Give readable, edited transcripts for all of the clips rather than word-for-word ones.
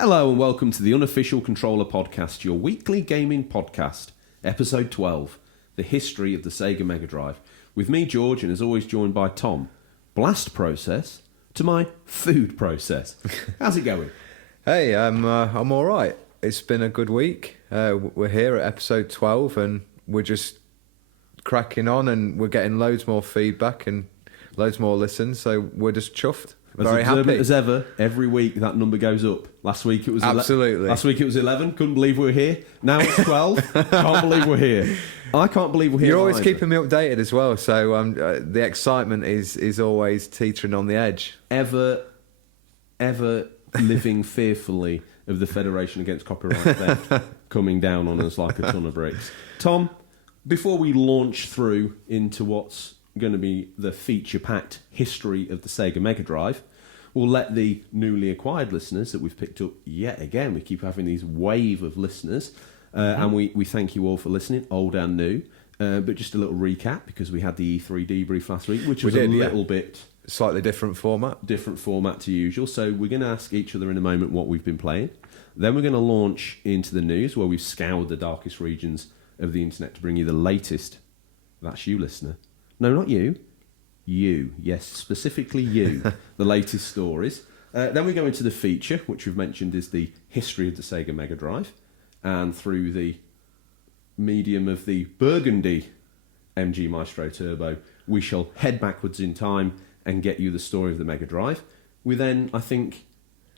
Hello and welcome to the Unofficial Controller Podcast, your weekly gaming podcast, episode 12, the history of the SEGA Megadrive. With me, George, and as always joined by Tom. Blast process to my food process. How's it going? Hey, I'm all right. It's been a good week. We're here at episode 12 and we're just cracking on and we're getting loads more feedback and loads more listens, so we're just chuffed. Very happy. As ever, every week that number goes up. Last week it was absolutely. Last week it was 11. Couldn't believe we were here. Now it's 12. Can't believe we're here. I can't believe we're here. You're always keeping me updated as well, so the excitement is always teetering on the edge. Ever living fearfully of the Federation Against Copyright Theft coming down on us like a ton of bricks. Tom, before we launch through into what's going to be the feature-packed history of the SEGA Megadrive, we'll let the newly acquired listeners that we've picked up yet again. We keep having these wave of listeners, and we thank you all for listening, old and new. But just a little recap, because we had the E3 debrief last week, which was a little bit... Slightly different format. Different format to usual. So we're going to ask each other in a moment what we've been playing. Then we're going to launch into the news, where we've scoured the darkest regions of the internet to bring you the latest. That's you, listener. No, not you. You. Yes, specifically you. The latest stories. Then we go into the feature, which we've mentioned is the history of the SEGA Megadrive. And through the medium of the Burgundy MG Maestro Turbo, we shall head backwards in time and get you the story of the Megadrive. We then, I think,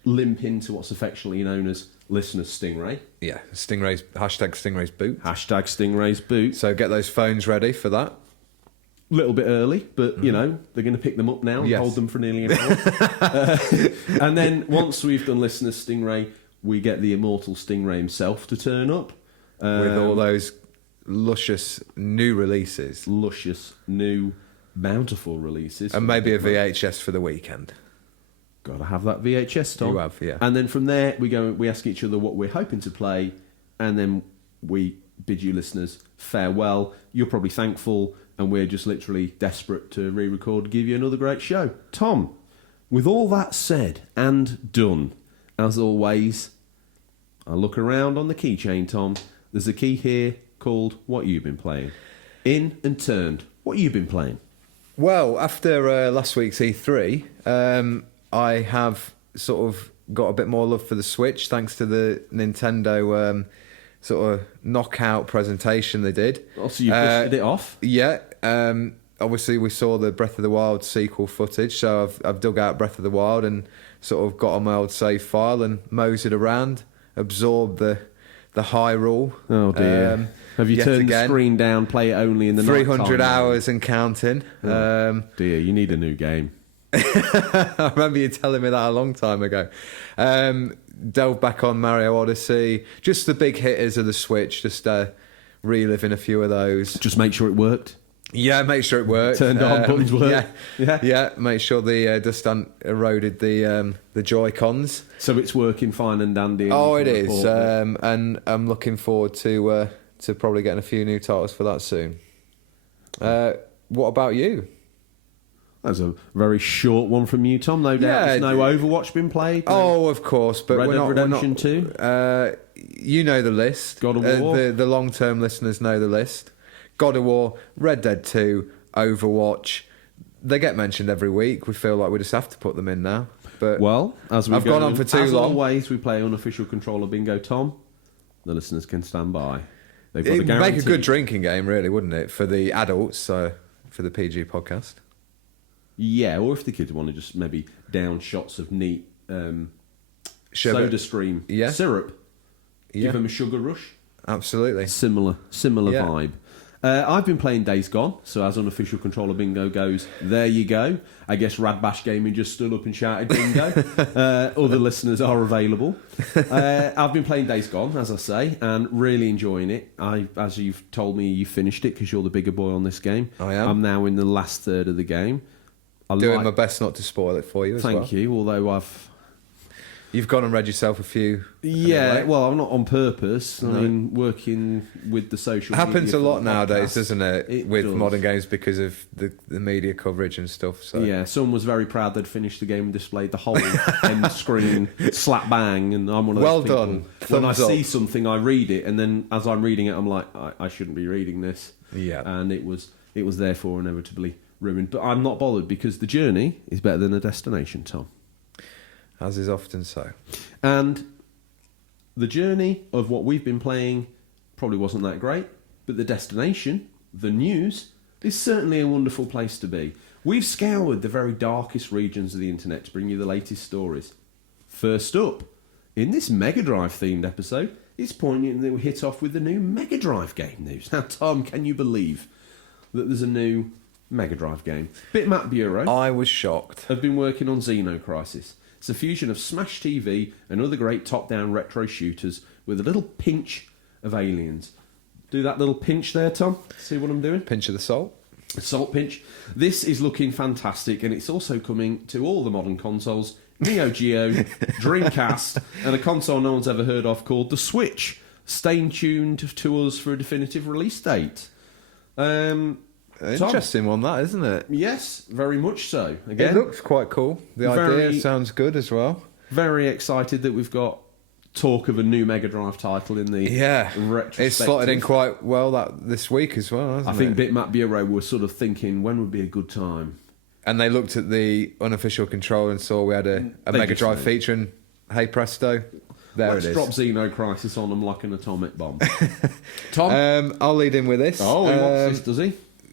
limp into what's affectionately known as Listener's Stingray. Yeah, Stingrays, hashtag Stingrays boot. Hashtag Stingrays boot. So get those phones ready for that. Little bit early, but, you know, they're going to pick them up now and hold them for nearly an hour. And then once we've done Listener's Stingray, we get the immortal Stingray himself to turn up. With all those luscious new releases. Luscious, new, bountiful releases. And maybe a VHS for the weekend. Got to have that VHS, Tom. You have, yeah. And then from there, we ask each other what we're hoping to play, and then we bid you listeners farewell. You're probably thankful, and we're just literally desperate to re-record, give you another great show. Tom, with all that said and done, as always, I look around on the keychain, Tom. There's a key here called What You've Been Playing. In and turned. What you've been playing? Well, after last week's E3, I have sort of got a bit more love for the Switch, thanks to the Nintendo sort of knockout presentation they did. Oh, so you pushed it off? Yeah. Obviously, we saw the Breath of the Wild sequel footage, so I've dug out Breath of the Wild and sort of got on my old save file and moseyed around, absorbed the Hyrule. Oh dear. Have you turned the screen down, play it only in the 300 hours and counting. Oh, dear, you need a new game. I remember you telling me that a long time ago. Delve back on Mario Odyssey. Just the big hitters of the Switch. Just reliving a few of those. Just make sure it worked. Yeah, make sure it worked. Turned on, buttons worked. Yeah. Make sure the dust eroded the Joy-Cons. So it's working fine and dandy. Oh, it is. And I'm looking forward to probably getting a few new titles for that soon. What about you? That's a very short one from you, Tom. No doubt there's no Overwatch been played. Oh, of course. But Red Dead Redemption 2? You know the list. God of War? The long-term listeners know the list. God of War, Red Dead 2, Overwatch. They get mentioned every week. We feel like we just have to put them in now. But well, I've gone on for too long. As always, we play Unofficial Controller Bingo, Tom. The listeners can stand by. It'd make a good drinking game, really, wouldn't it? For the adults, for the PG podcast. Yeah, or if the kids want to just maybe down shots of neat soda stream syrup, give them a sugar rush. Absolutely. Similar vibe. I've been playing Days Gone, so as Unofficial Controller Bingo goes, there you go. I guess Rad Bash Gaming just stood up and shouted bingo. Other listeners are available. I've been playing Days Gone, as I say, and really enjoying it. As you've told me, you finished it because you're the bigger boy on this game. I am. I'm now in the last third of the game. Doing my best not to spoil it for you as well. Thank you, although I've You've gone and read yourself a few. Yeah, anyway. well, I'm not on purpose. I mean, working with the social media Happens a for lot the nowadays, podcast, doesn't it? With does. modern games because of the media coverage and stuff. So Yeah, someone was very proud they'd finished the game and displayed the whole end screen slap bang, and I'm one of those Well people. done. When I Thumbs see up. something, I read it, and then as I'm reading it, I'm like, I shouldn't be reading this. Yeah. And it was therefore inevitably ruined. But I'm not bothered because the journey is better than the destination, Tom. As is often so. And the journey of what we've been playing probably wasn't that great, but the destination, the news, is certainly a wonderful place to be. We've scoured the very darkest regions of the internet to bring you the latest stories. First up, in this Megadrive themed episode, it's poignant that we hit off with the new Megadrive game news. Now, Tom, can you believe that there's a new Megadrive game? Bitmap Bureau I was shocked. have been working on Xenocrisis. It's a fusion of Smash TV and other great top-down retro shooters with a little pinch of aliens. Do that little pinch there, Tom. See what I'm doing? Pinch of the salt. Salt pinch. This is looking fantastic, and it's also coming to all the modern consoles: Neo Geo, Dreamcast, and a console no one's ever heard of called the Switch. Stay tuned to us for a definitive release date. Tom? Interesting one, that, isn't it? Yes, very much so. Again, It looks quite cool. The idea sounds good as well. very excited that we've got talk of a new Mega Drive title in the retrospective. It's slotted in quite well this week as well, hasn't I think it? Bitmap Bureau were sort of thinking when would be a good time. And they looked at the unofficial controller and saw we had a They Mega just Drive know. feature, and hey presto, there Let's it is. drop Xenocrisis on them like an atomic bomb. Tom? I'll lead in with this. Oh, he wants this, does he?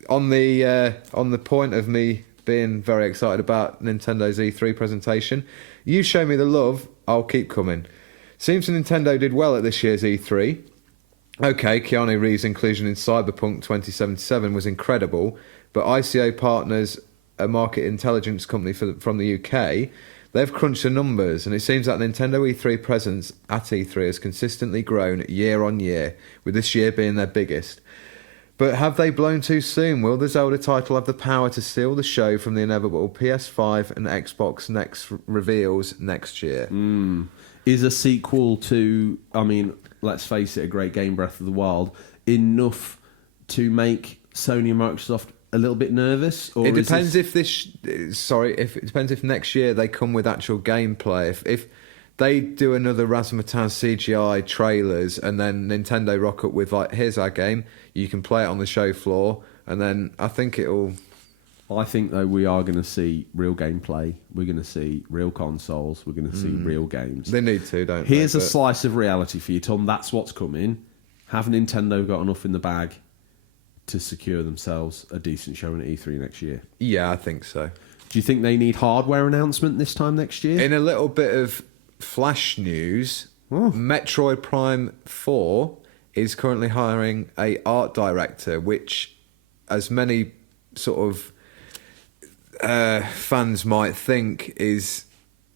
On the point of me being very excited about Nintendo's E3 presentation, you show me the love, I'll keep coming. Seems Nintendo did well at this year's E3. Okay, Keanu Reeves' inclusion in Cyberpunk 2077 was incredible, but ICO Partners, a market intelligence company from the UK, they've crunched the numbers, and it seems that Nintendo E3 presence at E3 has consistently grown year on year, with this year being their biggest. But have they blown too soon? Will the Zelda title have the power to steal the show from the inevitable PS5 and Xbox Next reveals next year? Is a sequel to, I mean, let's face it, a great game, Breath of the Wild, enough to make Sony and Microsoft a little bit nervous? Or It depends if it depends if next year they come with actual gameplay. If they do another Razzmatazz CGI trailers and then Nintendo rock up with like, here's our game, you can play it on the show floor, and then I think it'll. I think, though, we are going to see real gameplay. We're going to see real consoles. We're going to see real games. They need to, don't Here's they? a slice of reality for you, Tom. That's what's coming. Have Nintendo got enough in the bag to secure themselves a decent showing at E3 next year? Yeah, I think so. Do you think they need hardware announcement this time next year? In a little bit of flash news, Metroid Prime 4 is currently hiring a art director, which, as many sort of fans might think,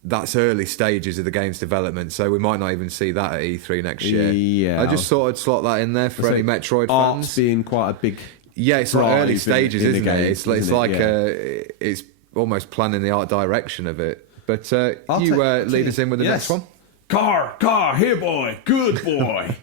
that's early stages of the game's development, so we might not even see that at E3 next year. Yeah. I just thought I'd slot that in there for any Metroid Art's fans. being quite a big... Yeah, it's like drive early stages, in the isn't it? game, It's isn't like it? Yeah. it's almost planning the art direction of it. But you I'll lead us in with the Yes. next one. Car, here boy, good boy.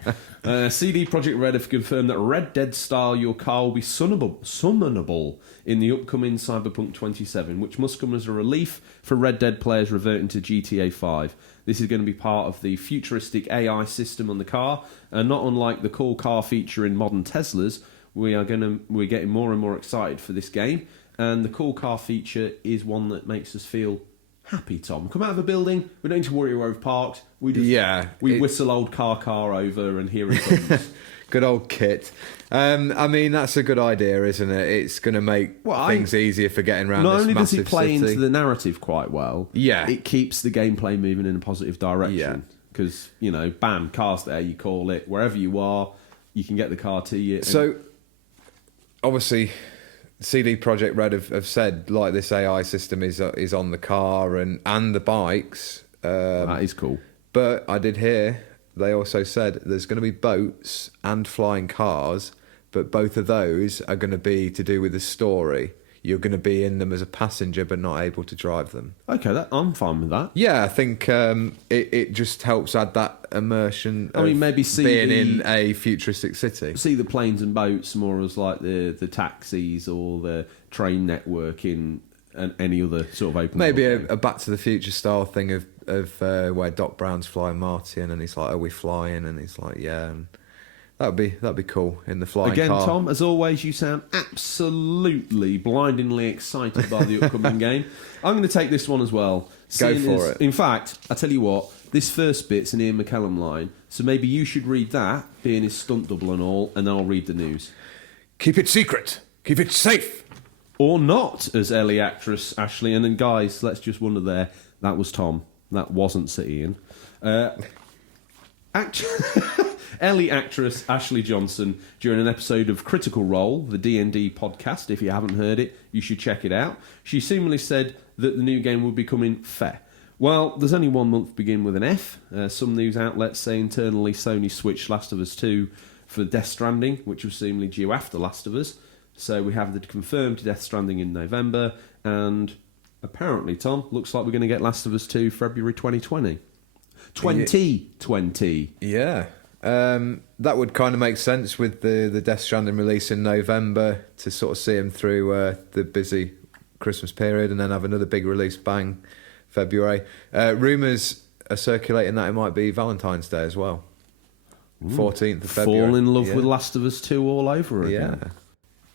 CD Projekt Red have confirmed that Red Dead style your car will be summonable in the upcoming Cyberpunk 27, which must come as a relief for Red Dead players reverting to GTA 5. This is going to be part of the futuristic AI system on the car, and not unlike the cool car feature in modern Teslas, we're getting more and more excited for this game, and the cool car feature is one that makes us feel happy, Tom. Come out of a building, we don't need to worry where we've parked. We whistle old car over, and here it comes. Good old Kit. I mean, that's a good idea, isn't it? It's going to make things easier for getting around Not this only does it massive play city. into the narrative quite well, it keeps the gameplay moving in a positive direction. Because, bam, car's there, you call it. Wherever you are, you can get the car to you. So, obviously, CD Projekt Red have said, like, this AI system is on the car and the bikes. That is cool. But I did hear they also said there's going to be boats and flying cars, but both of those are going to be to do with the story. you're going to be in them as a passenger but not able to drive them. Okay, I'm fine with that. Yeah, I think it just helps add that immersion. I mean, maybe see being in a futuristic city. See the planes and boats more as like the taxis or the train network in any other sort of open. Maybe a Back to the Future style thing of where Doc Brown's flying Marty in, and he's like, "Are we flying?" And he's like, "Yeah." And that'd be cool in the flying car. Again, Tom, as always, you sound absolutely blindingly excited by the upcoming game. I'm going to take this one as well. Go for it. In fact, I tell you what, this first bit's an Ian McKellen line, so maybe you should read that, being his stunt double and all, and I'll read the news. Keep it secret. Keep it safe. Or not, as Ellie actress Ashley. And then, guys, let's just wonder there, that was Tom. That wasn't Sir Ian. Ellie actress Ashley Johnson, during an episode of Critical Role, the D&D podcast, if you haven't heard it, you should check it out. She seemingly said that the new game would be coming fair. Well, there's only 1 month begin with an F. Some news outlets say internally Sony switched Last of Us 2 for Death Stranding, which was seemingly due after Last of Us. So we have the confirmed Death Stranding in November, and apparently, Tom, looks like we're going to get Last of Us 2 February 2020. 2020. Yeah. That would kind of make sense with the Death Stranding release in November to sort of see him through the busy Christmas period and then have another big release, bang, February. Rumours are circulating that it might be Valentine's Day as well. 14th of February. Fall in love with Last of Us 2 all over again. Yeah.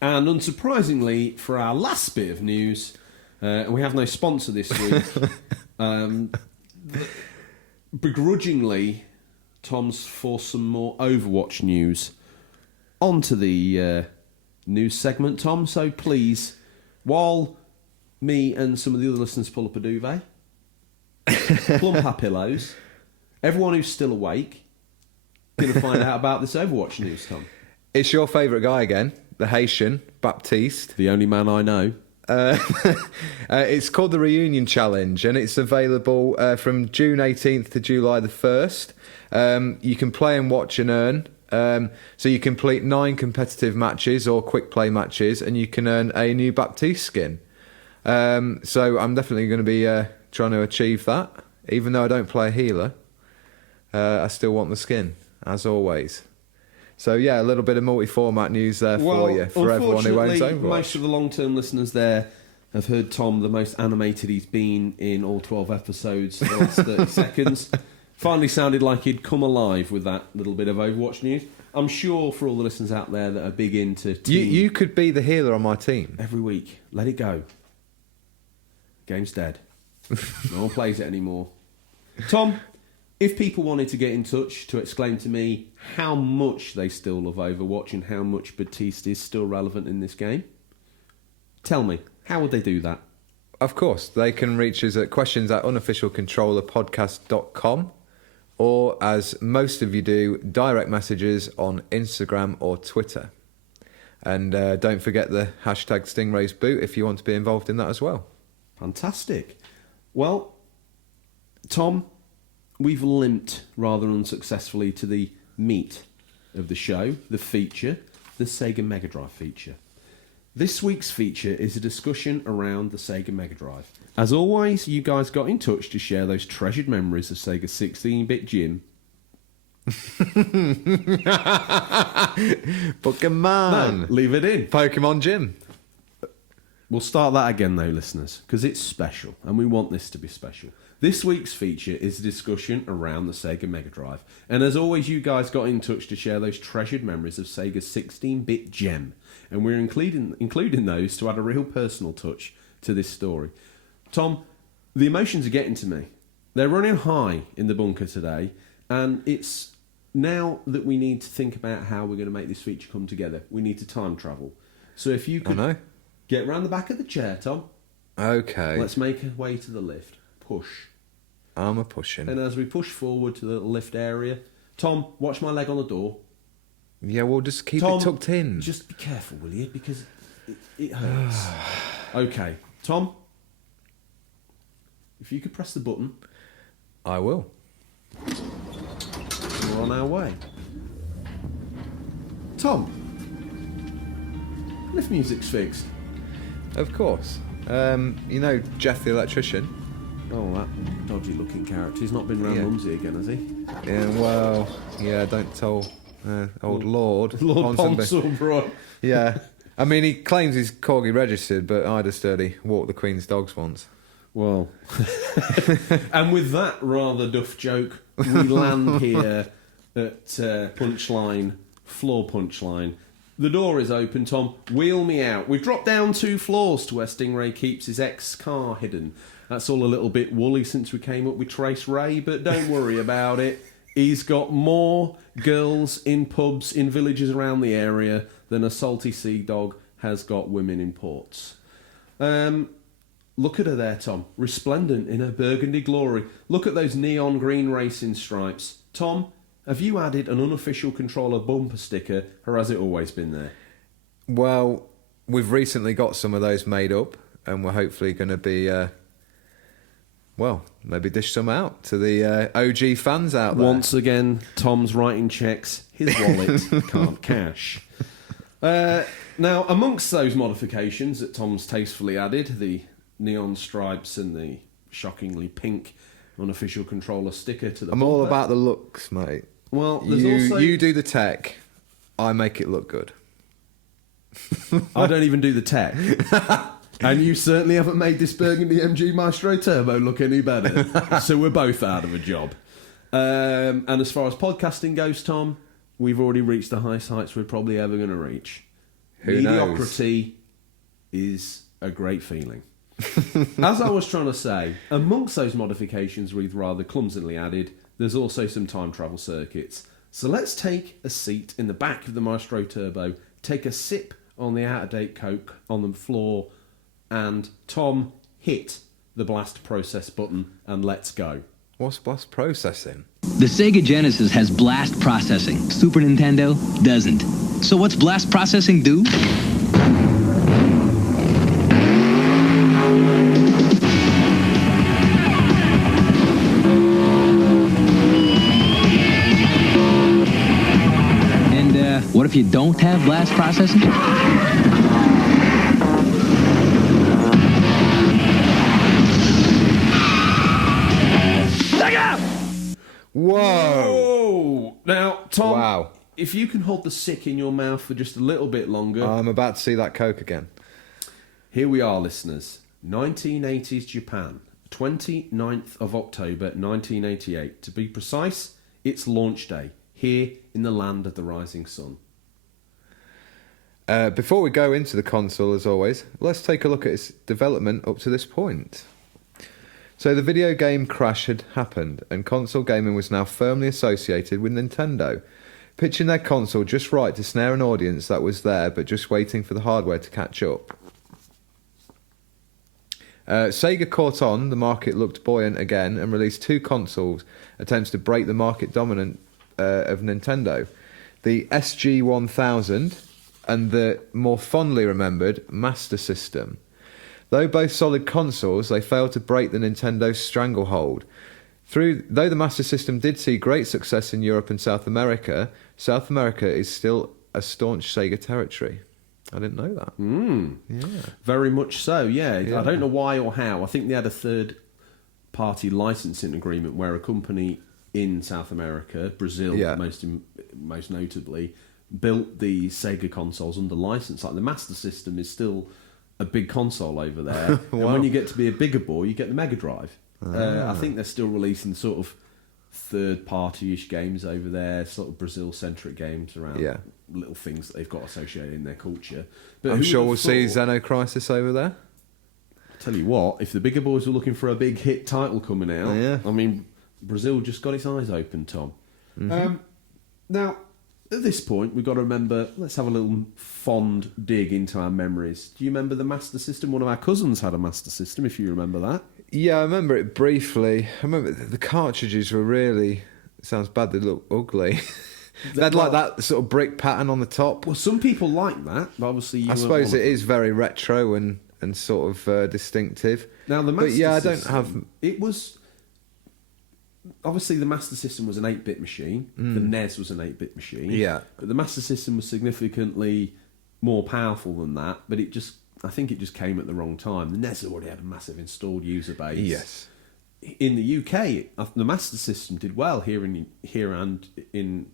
And unsurprisingly, for our last bit of news, we have no sponsor this week. Begrudgingly, Tom's forced some more Overwatch news onto the news segment, Tom. So please, while me and some of the other listeners pull up a duvet, plump our pillows, everyone who's still awake, going to find out about this Overwatch news, Tom. It's your favourite guy again, the Haitian, Baptiste. The only man I know. It's called the Reunion Challenge, and it's available from June 18th to July the 1st. You can play and watch and earn. So you complete 9 competitive matches or quick play matches, and you can earn a new Baptiste skin. So I'm definitely going to be trying to achieve that. Even though I don't play a healer, I still want the skin, as always. So yeah, a little bit of multi-format news there for you, for everyone who owns Overwatch. Most of the long-term listeners there have heard Tom, the most animated he's been in all 12 episodes for the last 30 seconds. Finally sounded like he'd come alive with that little bit of Overwatch news. I'm sure for all the listeners out there that are big into team, you could be the healer on my team. Every week, let it go. Game's dead. No one plays it anymore. Tom, if people wanted to get in touch to explain to me how much they still love Overwatch and how much Baptiste is still relevant in this game, tell me, how would they do that? Of course, they can reach us at questions@unofficialcontrollerpodcast.com, or as most of you do, direct messages on Instagram or Twitter. And don't forget the hashtag Stingrays boot if you want to be involved in that as well. Fantastic. Well, Tom, we've limped rather unsuccessfully to the meat of the show, the feature, the SEGA Megadrive feature. This week's feature is a discussion around the SEGA Megadrive. As always, you guys got in touch to share those treasured memories of Sega 16-bit Jim. Pokemon! No, leave it in. Pokemon Jim. We'll start that again though, listeners, because it's special, and we want this to be special. This week's feature is a discussion around the Sega Megadrive. And as always, you guys got in touch to share those treasured memories of Sega's 16-bit gem. And we're including those to add a real personal touch to this story. Tom, the emotions are getting to me. They're running high in the bunker today. And it's now that we need to think about how we're going to make this feature come together. We need to time travel. So if you could get round the back of the chair, Tom. Okay. Let's make our way to the lift. Push. I'm a pushing. And as we push forward to the lift area, Tom, watch my leg on the door. Yeah, we'll just keep Tom, it tucked in. Just be careful, will you? Because it hurts. Okay, Tom, if you could press the button. I will. We're on our way. Tom, lift music's fixed. Of course. You know Jeff the electrician? Oh, that dodgy-looking character. He's not been round Yeah. Mumsy again, has he? Yeah, well, yeah, don't tell old Lord. Lord Ponsonby. right. Yeah. I mean, he claims he's corgi registered, but I just heard he walked the Queen's dogs once. Well, and with that rather duff joke, we land here at floor punchline. The door is open, Tom. Wheel me out. We've dropped down 2 floors to where Stingray keeps his ex-car hidden. That's all a little bit woolly since we came up with Trace Ray, but don't worry about it. He's got more girls in pubs in villages around the area than a salty sea dog has got women in ports. Look at her there, Tom. Resplendent in her burgundy glory. Look at those neon green racing stripes. Tom, have you added an unofficial controller bumper sticker, or has it always been there? Well, we've recently got some of those made up, and we're hopefully going to be, maybe dish some out to the OG fans out there. Once again, Tom's writing cheques his wallet can't cash. Now, amongst those modifications that Tom's tastefully added, the neon stripes and the shockingly pink unofficial controller sticker to the I'm bumper. all about the looks, mate. Well, there's also... You do the tech, I make it look good. I don't even do the tech. And you certainly haven't made this Burgundy MG Maestro Turbo look any better. So we're both out of a job. And as far as podcasting goes, Tom, we've already reached the highest heights we're probably ever going to reach. Who knows? Mediocrity is a great feeling. As I was trying to say, amongst those modifications we've rather clumsily added, there's also some time travel circuits. So let's take a seat in the back of the Maestro Turbo, take a sip on the out-of-date Coke on the floor, and Tom, hit the blast process button and let's go. What's blast processing? The Sega Genesis has blast processing. Super Nintendo doesn't. So what's blast processing do? And what if you don't have blast processing? Whoa! Whoa! Now, Tom, Wow. if you can hold the sick in your mouth for just a little bit longer... I'm about to see that Coke again. Here we are, listeners. 1980s Japan, 29th of October 1988. To be precise, it's launch day, here in the land of the rising sun. Before we go into the console, as always, let's take a look at its development up to this point. So the video game crash had happened, and console gaming was now firmly associated with Nintendo, pitching their console just right to snare an audience that was there but just waiting for the hardware to catch up. Sega caught on, the market looked buoyant again, and released 2 consoles, attempts to break the market dominance of Nintendo. The SG-1000 and the more fondly remembered Master System. Though both solid consoles, they failed to break the Nintendo stranglehold. Though the Master System did see great success in Europe and South America is still a staunch Sega territory. I didn't know that. Yeah. Very much so, yeah. Yeah. I don't know why or how. I think they had a third-party licensing agreement where a company in South America, Brazil most notably, built the Sega consoles under license. Like the Master System is still a big console over there. Wow. And when you get to be a bigger boy, you get the Megadrive. I think they're still releasing sort of third-party-ish games over there, sort of Brazil-centric games around little things that they've got associated in their culture. But I'm who sure would we'll have see thought- Xenocrisis over there. Tell you what, if the bigger boys were looking for a big hit title coming out, I mean, Brazil just got its eyes open, Tom. Now, at this point, we've got to remember, let's have a little fond dig into our memories. Do you remember the Master System? One of our cousins had a Master System, if you remember that. Yeah, I remember it briefly. I remember the cartridges were really... It sounds bad, they look ugly. They had like that sort of brick pattern on the top. Well, some people like that, but obviously you I weren't suppose one it of is very retro and sort of distinctive. Now, the Master but yeah, System, I don't have... It was... Obviously, the Master System was an 8-bit machine. The NES was an 8-bit machine. Yeah. But the Master System was significantly more powerful than that, but it just I think it just came at the wrong time. The NES already had a massive installed user base. Yes. In the UK, the Master System did well here and in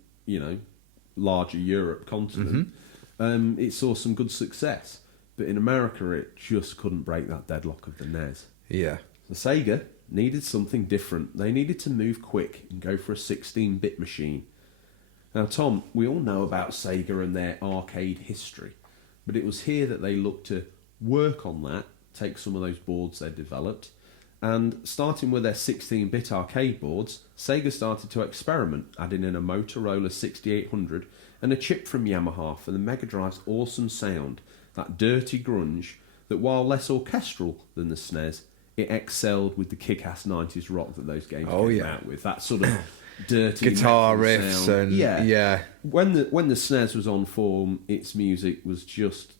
larger Europe continent. It saw some good success, but in America, it just couldn't break that deadlock of the NES. Yeah. So Sega needed something different. They needed to move quick and go for a 16-bit machine. Now, Tom, we all know about Sega and their arcade history, but it was here that they looked to work on that, take some of those boards they developed, and starting with their 16-bit arcade boards, Sega started to experiment, adding in a Motorola 6800 and a chip from Yamaha for the Megadrive's awesome sound, that dirty grunge that, while less orchestral than the SNES, it excelled with the kick-ass 90s rock that those games came out with. That sort of dirty guitar riffs sound. and yeah. When the SNES was on form, its music was just,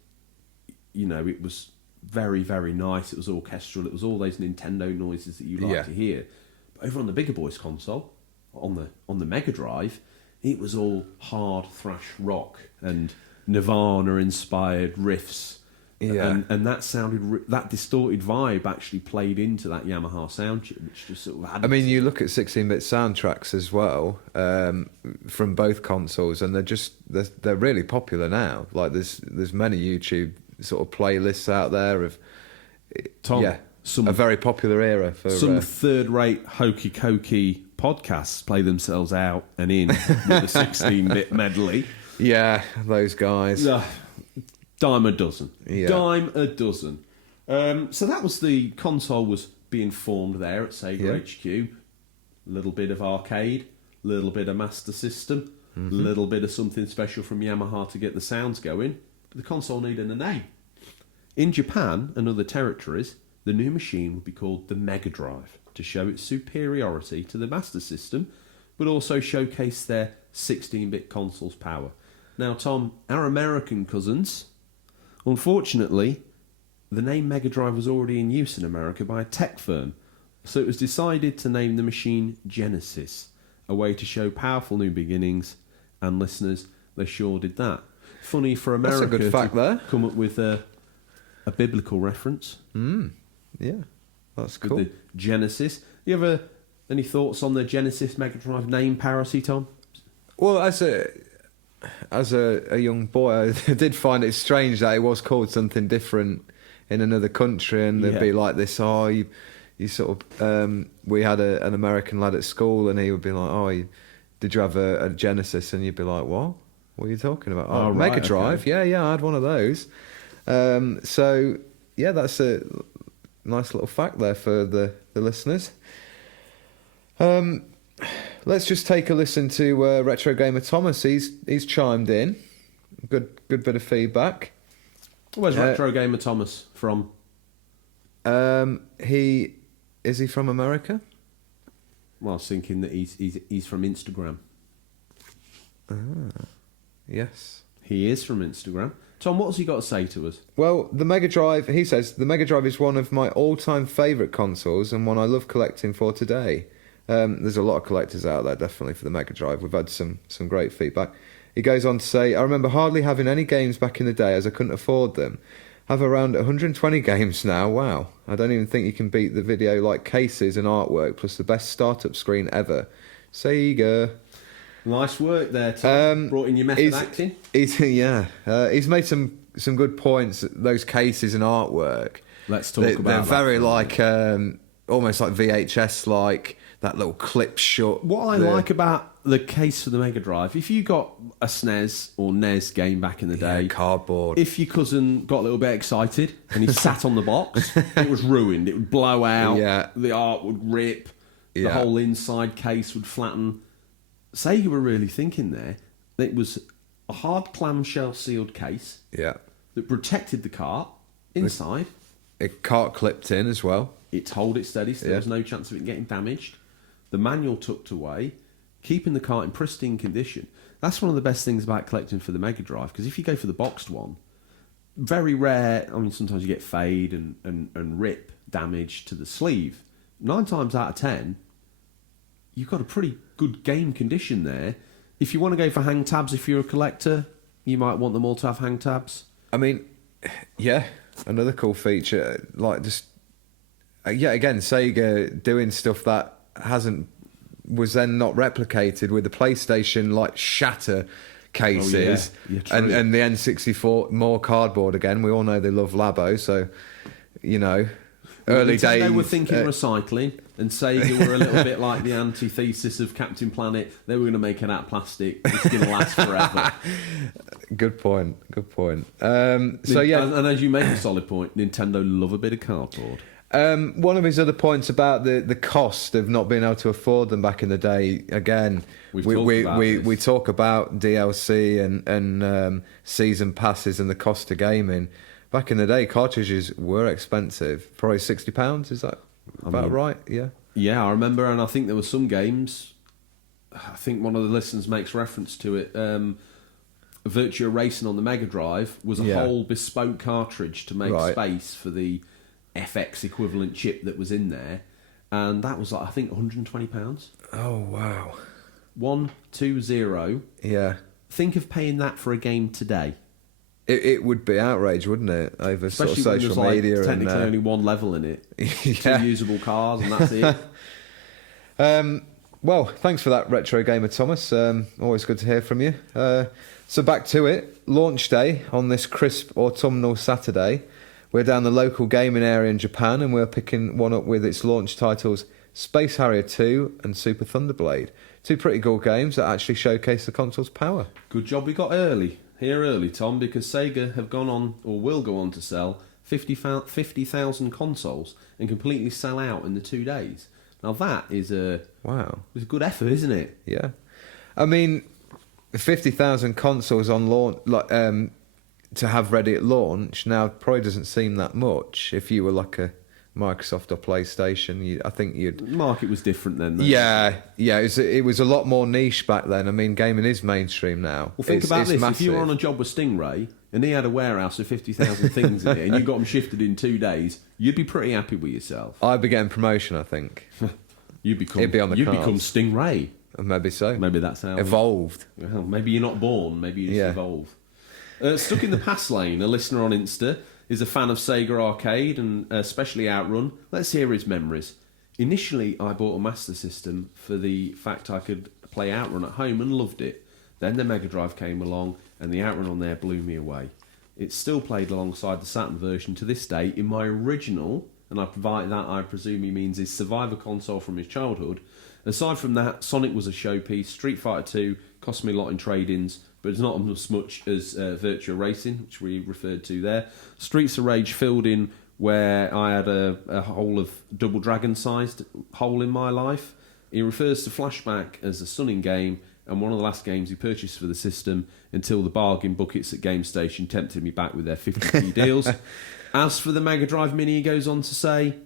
it was very, very nice. It was orchestral. It was all those Nintendo noises that you like to hear. But over on the bigger boys console, on the Mega Drive, it was all hard thrash rock and Nirvana inspired riffs. Yeah. And that sounded that distorted vibe actually played into that Yamaha sound chip, which just sort of added. I mean, you look at 16-bit soundtracks as well from both consoles, and they're really popular now. Like there's many YouTube sort of playlists out there of Tom, a very popular era for some third-rate hokey-cokey podcasts play themselves out and in with the 16-bit medley. Yeah, those guys. Dime a dozen. Yeah. Dime a dozen. So that was the console was being formed there at Sega HQ. A little bit of arcade, a little bit of Master System, a little bit of something special from Yamaha to get the sounds going. But the console needed a name. In Japan and other territories, the new machine would be called the Megadrive to show its superiority to the Master System, but also showcase their 16-bit console's power. Now, Tom, our American cousins, unfortunately, the name Megadrive was already in use in America by a tech firm, so it was decided to name the machine Genesis, a way to show powerful new beginnings, and listeners, they sure did that. Funny for America That's a good fact there. Come up with a biblical reference. Yeah, that's with cool. the Genesis. You ever any thoughts on the Genesis Megadrive name parody, Tom? Well, as a young boy, I did find it strange that it was called something different in another country, and there'd be like this. You sort of. We had an American lad at school, and he would be like, did you have a Genesis? And you'd be like, what? What are you talking about? Oh, right, Mega Drive. okay. Yeah, I had one of those. So yeah, that's a nice little fact there for the listeners. Let's just take a listen to Retro Gamer Thomas. He's chimed in. Good bit of feedback. Where's Retro Gamer Thomas from? Is he from America? Well, I was thinking that he's from Instagram. Yes. He is from Instagram. Tom, what has he got to say to us? Well, the Mega Drive, he says, the Mega Drive is one of my all-time favourite consoles and one I love collecting for today. There's a lot of collectors out there, definitely, for the Mega Drive. We've had some great feedback. He goes on to say, I remember hardly having any games back in the day as I couldn't afford them. Have around 120 games now. Wow. I don't even think you can beat the video-like cases and artwork, plus the best startup screen ever. Sega. Nice work there, Tom. Brought in your method acting. He's made some good points. Those cases and artwork. Let's talk about They're that. very like, almost like VHS, like that little clip shot. What I like about the case for the Mega Drive, if you got a SNES or NES game back in the day, cardboard. If your cousin got a little bit excited and he sat on the box, it was ruined. It would blow out. Yeah. The art would rip. The whole inside case would flatten. Sega were really thinking there that it was a hard clamshell sealed case that protected the cart inside. It cart clipped in as well. It told it steady, so there was no chance of it getting damaged. The manual tucked away, keeping the cart in pristine condition. That's one of the best things about collecting for the Mega Drive, because if you go for the boxed one, very rare, I mean, sometimes you get fade and rip damage to the sleeve. 9 times out of 10, you've got a pretty good game condition there. If you want to go for hang tabs, if you're a collector, you might want them all to have hang tabs. I mean, yeah. another cool feature, like just again, Sega doing stuff that was then not replicated with the PlayStation like shatter cases and the N64 more cardboard again. We all know they love Labo, so early days. They were thinking recycling, and Sega were a little bit like the antithesis of Captain Planet. They were going to make it out of plastic. It's going to last forever. Good point. And as you make a solid point, Nintendo love a bit of cardboard. One of his other points about the cost of not being able to afford them back in the day. Again, we talk about DLC and season passes and the cost of gaming. Back in the day, cartridges were expensive. Probably £60. Is that about right? Yeah. Yeah, I remember, and I think there were some games. I think one of the listeners makes reference to it. Virtua Racing on the Megadrive was a whole bespoke cartridge to make space for the FX equivalent chip that was in there, and that was like, I think, £120. Oh wow! 120. Yeah. Think of paying that for a game today. It would be outrage, wouldn't it? Over especially sort of social media, like technically only one level in it, 2 usable cars, and that's it. Well, thanks for that, Retro Gamer Thomas. Always good to hear from you. So back to it. Launch day on this crisp autumnal Saturday. We're down the local gaming area in Japan, and we're picking one up with its launch titles Space Harrier 2 and Super Thunderblade. 2 pretty cool games that actually showcase the console's power. Good job we got here early, Tom, because Sega have gone on, or will go on to sell 50,000 consoles and completely sell out in the 2 days. Now that is a good effort, isn't it? Yeah. I mean, 50,000 consoles on launch, to have ready at launch now probably doesn't seem that much. If you were like a Microsoft or PlayStation, I think you'd... The market was different then, though. Yeah. It was a lot more niche back then. I mean, gaming is mainstream now. Well, think about this. Massive. If you were on a job with Stingray and he had a warehouse of 50,000 things in it and you got them shifted in 2 days, you'd be pretty happy with yourself. I'd be getting promotion, I think. You'd become Stingray. Maybe so. Maybe that's how... Evolved. Well, maybe you're not born. Maybe you just evolve. Stuck in the Past Lane, a listener on Insta, is a fan of Sega Arcade and especially Outrun. Let's hear his memories. Initially, I bought a Master System for the fact I could play Outrun at home and loved it. Then the Mega Drive came along and the Outrun on there blew me away. It's still played alongside the Saturn version to this day in my original, and I presume he means his Survivor console from his childhood. Aside from that, Sonic was a showpiece, Street Fighter 2 cost me a lot in trade-ins, but it's not as much as Virtua Racing, which we referred to there. Streets of Rage filled in where I had a hole of Double Dragon-sized hole in my life. He refers to Flashback as a stunning game and one of the last games he purchased for the system until the bargain buckets at Game Station tempted me back with their 50p deals. As for the Mega Drive Mini, he goes on to say,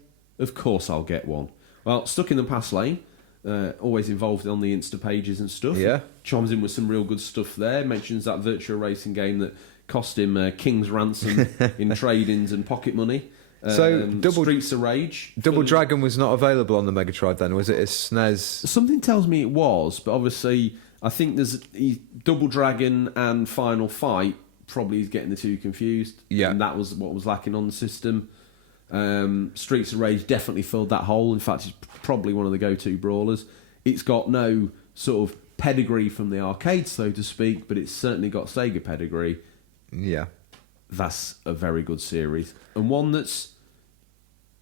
of course I'll get one. Well, stuck in the Past Lane. Always involved on the Insta pages and stuff. Yeah. Chimes in with some real good stuff there. Mentions that Virtua Racing game that cost him King's ransom in trade-ins and pocket money. Streets of Rage. Double Dragon was not available on the Mega Drive then, was it? A SNES? Something tells me it was, but obviously I think there's Double Dragon and Final Fight probably is getting the two confused. Yeah. And that was what was lacking on the system. Streets of Rage definitely filled that hole. In fact, it's probably one of the go-to brawlers. It's got no sort of pedigree from the arcade, so to speak, but it's certainly got Sega pedigree. Yeah. That's a very good series. And one that's,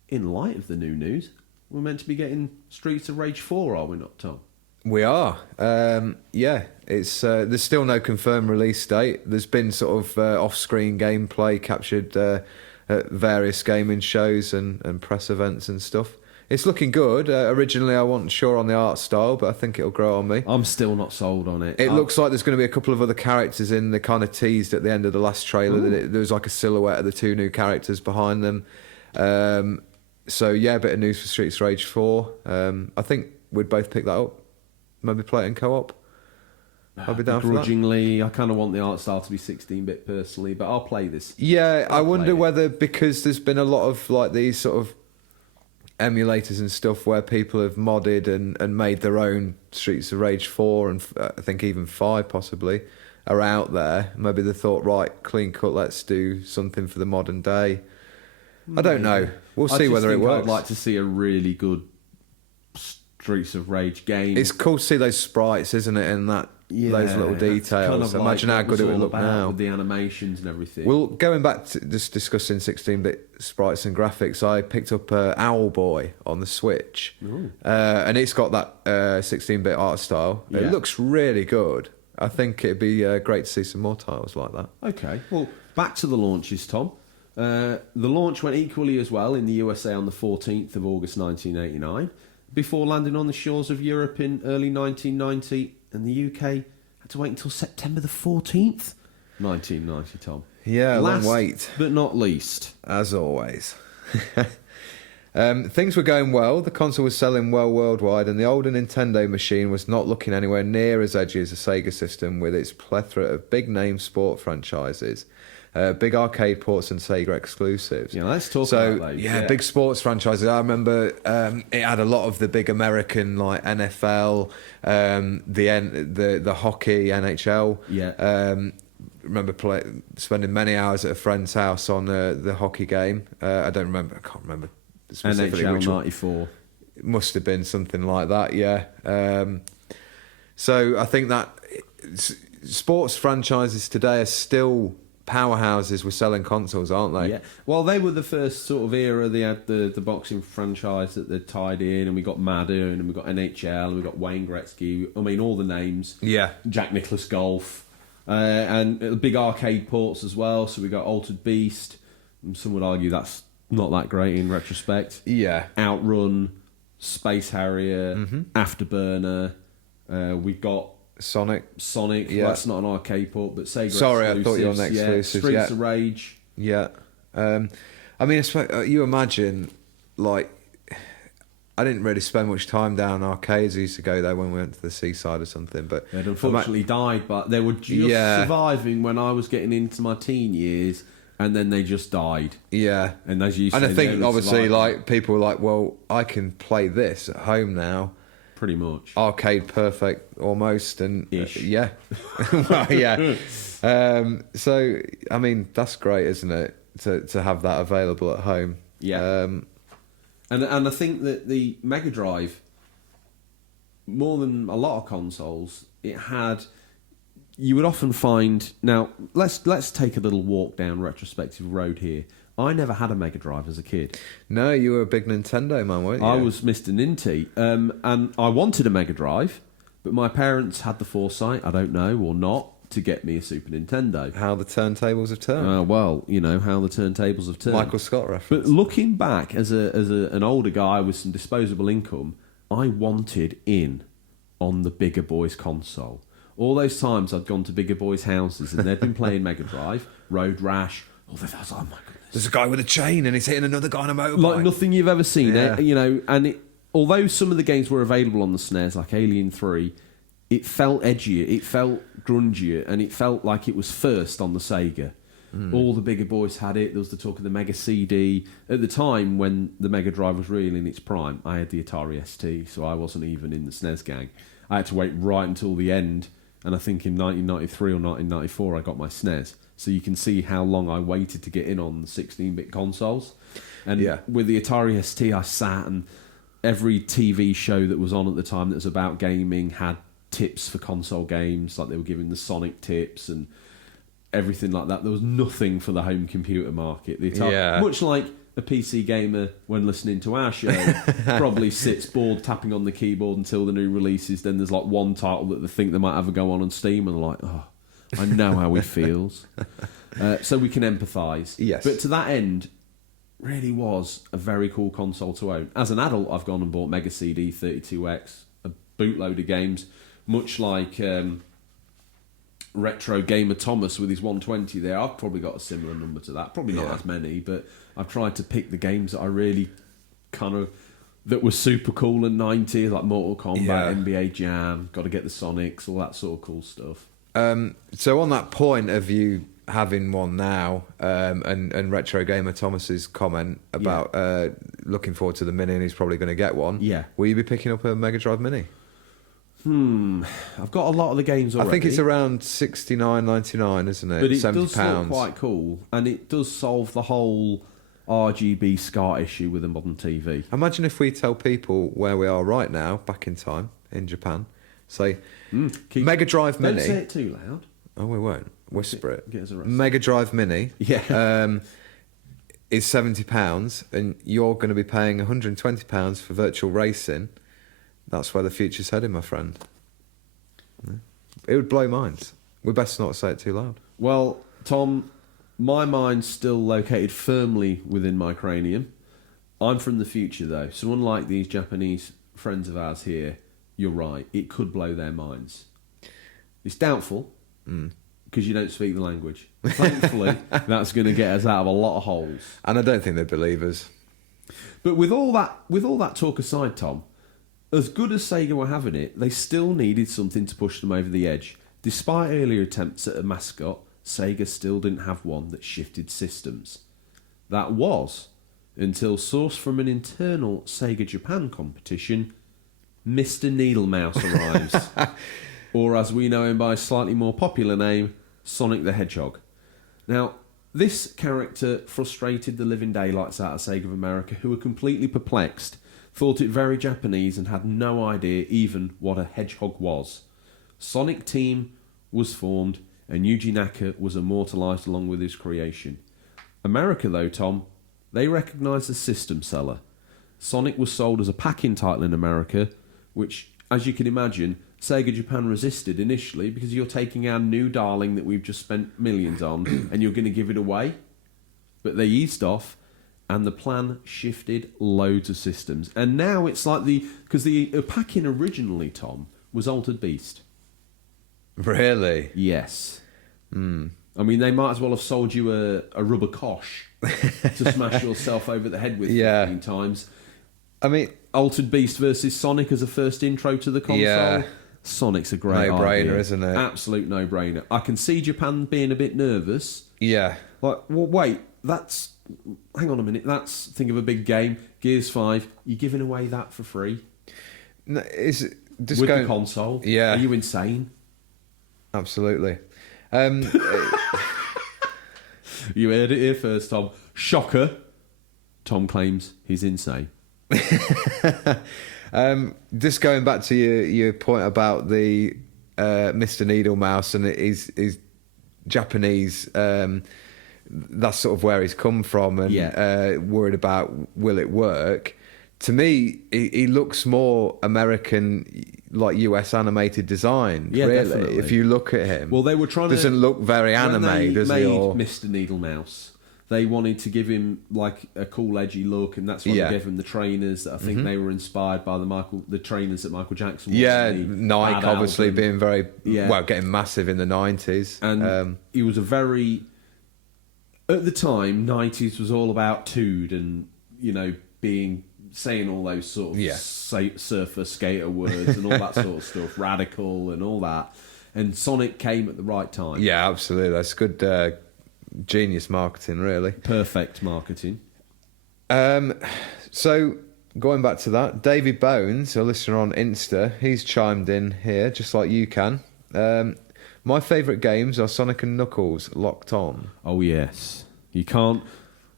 in light of the new news, we're meant to be getting Streets of Rage 4, are we not, Tom? We are. It's there's still no confirmed release date. There's been sort of off-screen gameplay captured at various gaming shows and press events and stuff. It's looking good. Originally, I wasn't sure on the art style, but I think it'll grow on me. I'm still not sold on it. It looks like there's going to be a couple of other characters in. They kind of teased at the end of the last trailer that there was like a silhouette of the two new characters behind them. So yeah, a bit of news for Streets of Rage 4. I think we'd both pick that up. Maybe play it in co-op. I'll be down for that. Begrudgingly, I kind of want the art style to be 16-bit personally, but I'll play this. Yeah, I wonder whether, because there's been a lot of like these sort of emulators and stuff where people have modded and made their own Streets of Rage 4 and I think even 5 possibly are out there. Maybe they thought, right, clean cut, let's do something for the modern day. I don't know. We'll see whether it works. I'd like to see a really good Streets of Rage game. It's cool to see those sprites, isn't it? And those little details. Kind of Imagine how good it would look now with the animations and everything. Well, going back to just discussing 16-bit sprites and graphics, I picked up Owlboy on the Switch, and it's got that 16-bit art style. It looks really good. I think it'd be great to see some more titles like that. Okay, well, back to the launches, Tom. The launch went equally as well in the USA on the 14th of August 1989, before landing on the shores of Europe in early 1990, and the UK had to wait until September the 14th, 1990, Tom. Yeah, Last, long wait. but not least. As always. Things were going well, the console was selling well worldwide, and the older Nintendo machine was not looking anywhere near as edgy as the Sega system, with its plethora of big-name sport franchises, big arcade ports and Sega exclusives. Yeah, let's talk about those. Yeah, big sports franchises. I remember it had a lot of the big American, like NFL, the hockey, NHL. Yeah. Remember spending many hours at a friend's house on the hockey game. I can't remember specifically NHL which 94. It must have been something like that, yeah. So I think that sports franchises today are still powerhouses with selling consoles, aren't they? Yeah. Well, they were the first sort of era. They had the boxing franchise that they tied in, and we got Madden, and we got NHL, and we got Wayne Gretzky. I mean, all the names. Yeah. Jack Nicklaus Golf. And big arcade ports as well. So we got Altered Beast. And some would argue that's not that great in retrospect. Yeah. Outrun, Space Harrier, Afterburner. We got Sonic. Yeah. Well, that's not an arcade port, but Sega Sorry, I thought you were on exclusives, exclusives. Streets of Rage. Yeah. I mean, you imagine, like, I didn't really spend much time down arcades. I used to go there when we went to the seaside or something. But they'd unfortunately died, but they were just surviving when I was getting into my teen years, and then they just died. Yeah. And as you said, and I think, obviously, surviving. like, people were like, well, I can play this at home now. Pretty much. Arcade perfect, almost. And Ish. yeah. Well, yeah. So, I mean, that's great, isn't it? To have that available at home. Yeah. And I think that the Mega Drive, more than a lot of consoles, it had. You would often find. Now, let's take a little walk down retrospective road here. I never had a Mega Drive as a kid. No, you were a big Nintendo man, weren't you? I was Mr. Ninty, and I wanted a Mega Drive, but my parents had the foresight, I don't know, or not, to get me a Super Nintendo. How the turntables have turned. Well, you know, how the turntables have turned. Michael Scott reference. But looking back, as an older guy with some disposable income, I wanted in on the bigger boys console. All those times I'd gone to bigger boys' houses and they'd been playing Mega Drive, Road Rash, all that. I was like, oh my goodness. There's a guy with a chain and he's hitting another guy on a motorbike. Like nothing you've ever seen, Yeah. you know. And although some of the games were available on the SNES, like Alien 3, it felt edgier, it felt grungier, and it felt like it was first on the Sega. All the bigger boys had it. There was the talk of the Mega CD. At the time, when the Mega Drive was really in its prime, I had the Atari ST, so I wasn't even in the SNES gang. I had to wait right until the end, and I think in 1993 or 1994 I got my SNES. So you can see how long I waited to get in on the 16-bit consoles. And with the Atari ST, I sat, and every TV show that was on at the time that was about gaming had tips for console games, like they were giving the Sonic tips and everything like that. There was nothing for the home computer market. The Atari, much like a PC gamer, when listening to our show, probably sits bored tapping on the keyboard until the new releases. Then there's like one title that they think they might have a go on Steam, and they're like, oh, I know how he feels. So we can empathise. Yes. But to that end, really was a very cool console to own. As an adult, I've gone and bought Mega CD 32X, a bootload of games, much like Retro Gamer Thomas with his 120 there. I've probably got a similar number to that. Probably not as many, but I've tried to pick the games that I really that were super cool in 90s, like Mortal Kombat, NBA Jam, got to get the Sonics, all that sort of cool stuff. So on that point of you having one now, and Retro Gamer Thomas's comment about looking forward to the Mini, and he's probably going to get one. Yeah. Will you be picking up a Mega Drive Mini? I've got a lot of the games already. I think it's around $69.99, isn't it? But it £70. does look quite cool, and it does solve the whole RGB scar issue with a modern TV. Imagine if we tell people where we are right now, back in time, in Japan. Say, Megadrive Mini. Don't say it too loud. Oh, we won't. Whisper it. Get us arrested. Megadrive Mini. Yeah. Is £70, and you're going to be paying £120 for virtual racing. That's where the future's heading, my friend. Yeah. It would blow minds. We best not say it too loud. Well, Tom, my mind's still located firmly within my cranium. I'm from the future, though, so unlike these Japanese friends of ours here, you're right, it could blow their minds. It's doubtful, because you don't speak the language. Thankfully, that's going to get us out of a lot of holes. And I don't think they believe us. But with all that talk aside, Tom, as good as Sega were having it, they still needed something to push them over the edge. Despite earlier attempts at a mascot, Sega still didn't have one that shifted systems. That was until sourced from an internal Sega Japan competition, Mr. Needle Mouse arrives. Or as we know him by a slightly more popular name, Sonic the Hedgehog. Now, this character frustrated the living daylights out of Sega of America, who were completely perplexed, thought it very Japanese and had no idea even what a hedgehog was. Sonic Team was formed and Yuji Naka was immortalised along with his creation. America, though, Tom, they recognised the system seller. Sonic was sold as a pack-in title in America, which, as you can imagine, Sega Japan resisted initially because you're taking our new darling that we've just spent millions on and you're going to give it away. But they eased off and the plan shifted loads of systems. And now it's like because the pack-in originally, Tom, was Altered Beast. Really? Yes. I mean, they might as well have sold you a rubber kosh to smash yourself over the head with 15 times. I mean, Altered Beast versus Sonic as a first intro to the console. Yeah. Sonic's a great no-brainer, idea. Isn't it? Absolute no-brainer. I can see Japan being a bit nervous. Yeah. Like, well, wait, hang on a minute, think of a big game, Gears 5, you're giving away that for free? No, is it just with the console? Yeah. Are you insane? Absolutely. You heard it here first, Tom. Shocker. Tom claims he's insane. Just going back to your point about the Mr. Needle Mouse and his Japanese, that's sort of where he's come from, and worried about will it work. To me, he looks more American, like US animated design. Yeah, really. definitely. If you look at him, well, they were trying doesn't look very anime, does he? When they made Mr. Needle Mouse, they wanted to give him like a cool, edgy look, and that's why they gave him the trainers. That I think they were inspired by the trainers that Michael Jackson. Nike obviously album. being very getting massive in the 90s, and he was a very at the time 90s was all about tood and saying all those sort of surfer skater words and all that sort of stuff, radical and all that. And Sonic came at the right time. Yeah, absolutely. That's good. Genius marketing, really. Perfect marketing. So, going back to that, David Bones, a listener on Insta, he's chimed in here, just like you can. My favourite games are Sonic and Knuckles, Locked On. Oh, yes. You can't...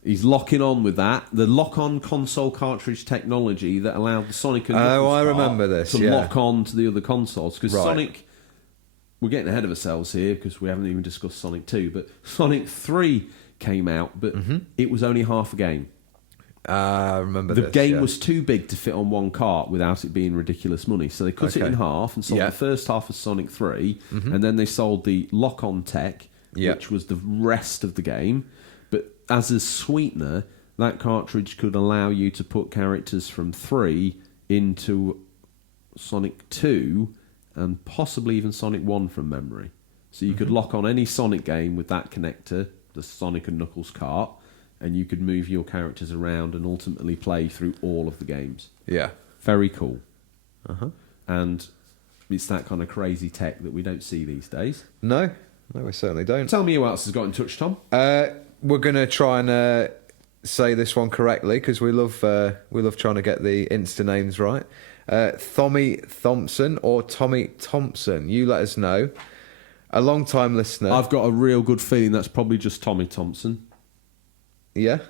He's locking on with that. The lock-on console cartridge technology that allowed the Sonic and Knuckles I remember this, to lock on to the other consoles. Because Sonic... We're getting ahead of ourselves here because we haven't even discussed Sonic 2, but Sonic 3 came out, but it was only half a game. I remember the this, game was too big to fit on one cart without it being ridiculous money, so they cut it in half and sold the first half of Sonic 3, and then they sold the lock-on tech, which was the rest of the game. But as a sweetener, that cartridge could allow you to put characters from 3 into Sonic 2 and possibly even Sonic 1 from memory. So you could lock on any Sonic game with that connector, the Sonic and Knuckles cart, and you could move your characters around and ultimately play through all of the games. Yeah. Very cool. And it's that kind of crazy tech that we don't see these days. No, we certainly don't. Tell me who else has got in touch, Tom. We're going to try and say this one correctly because we love trying to get the Insta names right. Tommy Thompson or Tommy Thompson, you let us know. A long-time listener. I've got a real good feeling that's probably just Tommy Thompson. Yeah?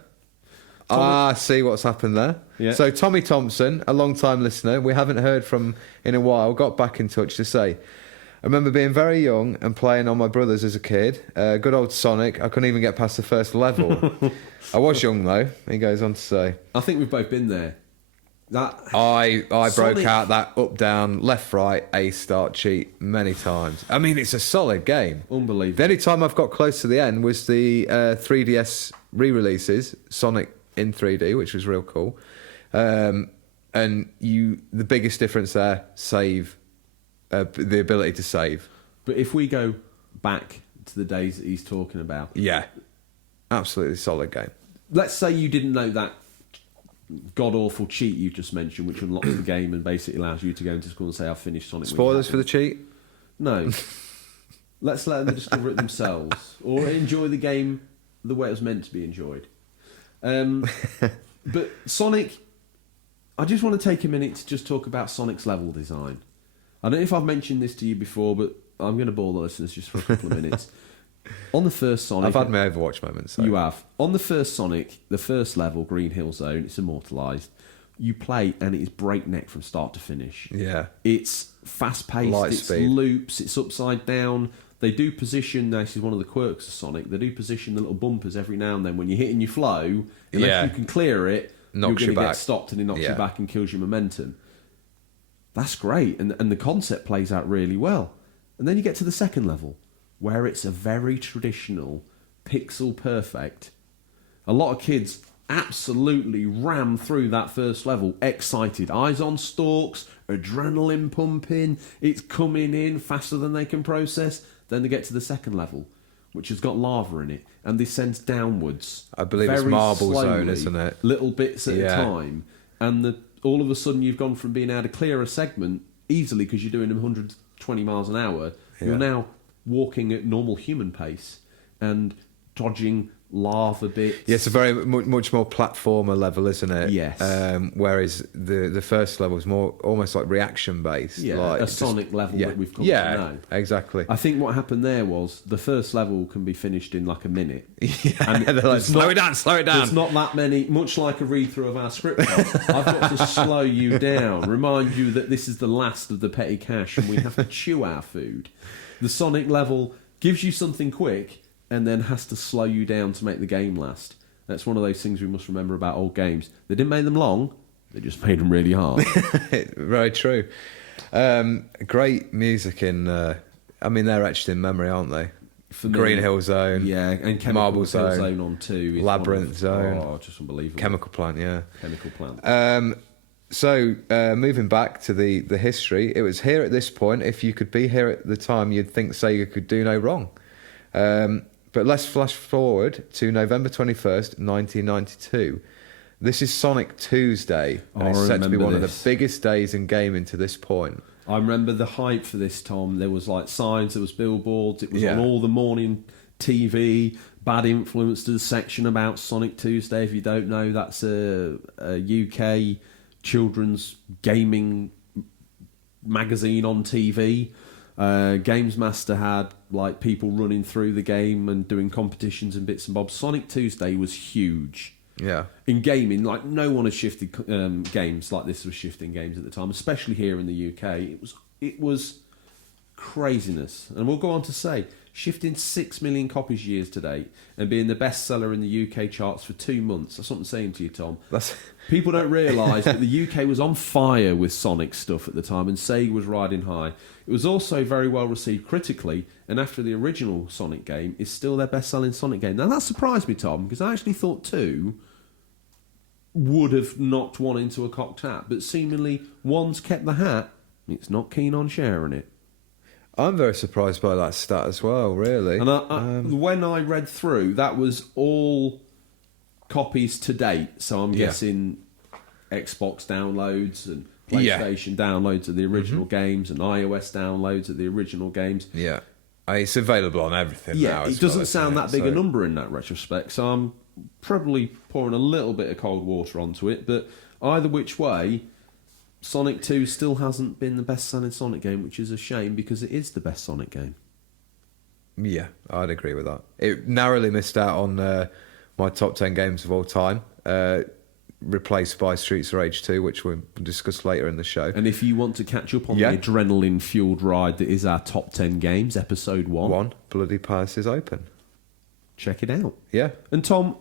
See what's happened there. Yeah. So Tommy Thompson, a long-time listener, we haven't heard from in a while, got back in touch to say, I remember being very young and playing on my brothers as a kid. Good old Sonic. I couldn't even get past the first level. I was young though, he goes on to say. I think we've both been there. That I broke Sonic- out that up, down, left, right, A start cheat many times. I mean, it's a solid game. Unbelievable. The only time I've got close to the end was the 3DS re-releases, Sonic in 3D, which was real cool. And the biggest difference there, save, the ability to save. But if we go back to the days that he's talking about, Yeah, absolutely solid game. let's say you didn't know that god-awful cheat you just mentioned, which unlocks the game and basically allows you to go into school and say, I've finished Sonic. Spoilers for the cheat? No. Let's let them discover it themselves. Or enjoy the game the way it was meant to be enjoyed. But Sonic, I just want to take a minute to just talk about Sonic's level design. I don't know if I've mentioned this to you before, but I'm going to bore the listeners just for a couple of minutes. On the first Sonic... I've had my Overwatch moments. So. You have. On the first Sonic, the first level, Green Hill Zone, it's immortalised. You play and it is breakneck from start to finish. Yeah. It's fast-paced, Light it's speed. loops, it's upside down. They do position, this is one of the quirks of Sonic, they do position the little bumpers every now and then. When you're hitting your flow, unless Yeah. you can clear it, Knocks you're you going to get back. stopped and it knocks you Yeah. back and kills your momentum. That's great, and the concept plays out really well. And then you get to the second level, where it's a very traditional, pixel perfect. A lot of kids absolutely ram through that first level, excited, eyes on stalks, adrenaline pumping, it's coming in faster than they can process. Then they get to the second level, which has got lava in it, and descends downwards. I believe it's very Marble slowly, Zone, isn't it? Little bits at Yeah. a time, and all of a sudden you've gone from being able to clear a segment easily because you're doing them 120 miles an hour. Yeah. You're now walking at normal human pace and dodging lava bits. Yeah, it's a very much more platformer level, isn't it? Yes. Whereas the first level is more almost like reaction based. Yeah, like a Sonic level that we've come yeah, to know. exactly. I think what happened there was the first level can be finished in like a minute. Yeah, And they're like, there's slow not- it down, slow it down. There's not that many, much like a read through of our script. I've got to slow you down, remind you that this is the last of the petty cash and we have to chew our food. The Sonic level gives you something quick and then has to slow you down to make the game last. That's one of those things we must remember about old games. They didn't make them long, they just made them really hard. Very true. Great music in. I mean, they're etched in memory, aren't they? For me, Green Hill Zone. Yeah, and Chemical Marble Hill Zone. Zone on 2. Is Labyrinth one of- Zone. Oh, just unbelievable. Chemical Plant, yeah. Chemical Plant. So, moving back to the history, it was here at this point. If you could be here at the time, you'd think Sega could do no wrong. But let's flash forward to November 21st, 1992. This is Sonic Tuesday, and I it's set to be remember one of this. the biggest days in gaming to this point. I remember the hype for this, Tom. There was like signs, there was billboards, it was Yeah. on all the morning TV. Bad Influence to the section about Sonic Tuesday. If you don't know, that's a UK children's gaming magazine on TV. Games Master had like people running through the game and doing competitions and bits and bobs. Sonic Tuesday was huge. Yeah. In gaming, like no one has shifted games like this was shifting games at the time, especially here in the UK. It was craziness, and we'll go on to say shifting 6 million copies years to date and being the best seller in the UK charts for 2 months. That's what I'm saying to you, Tom. People don't realise that the UK was on fire with Sonic stuff at the time, and Sega was riding high. It was also very well received critically, and after the original Sonic game, is still their best-selling Sonic game. Now that surprised me, Tom, because I actually thought 2 would have knocked 1 into a cocked hat, but seemingly 1's kept the hat. It's not keen on sharing it. I'm very surprised by that stat as well, really. And when I read through, that was all copies to date. So I'm Yeah. guessing Xbox downloads and Yeah. PlayStation downloads of the original games and iOS downloads of the original games. Yeah. It's available on everything now. Yeah, as it doesn't well, sound isn't that big a So- number in that retrospect. So I'm probably pouring a little bit of cold water onto it. But either which way, Sonic 2 still hasn't been the best-selling Sonic game, which is a shame because it is the best Sonic game. Yeah, I'd agree with that. It narrowly missed out on my top 10 games of all time. replaced by Streets of Rage 2, which we'll discuss later in the show. And if you want to catch up on the adrenaline-fueled ride that is our top 10 games, episode 1. Bloody Palace is open. Check it out. Yeah. And Tom,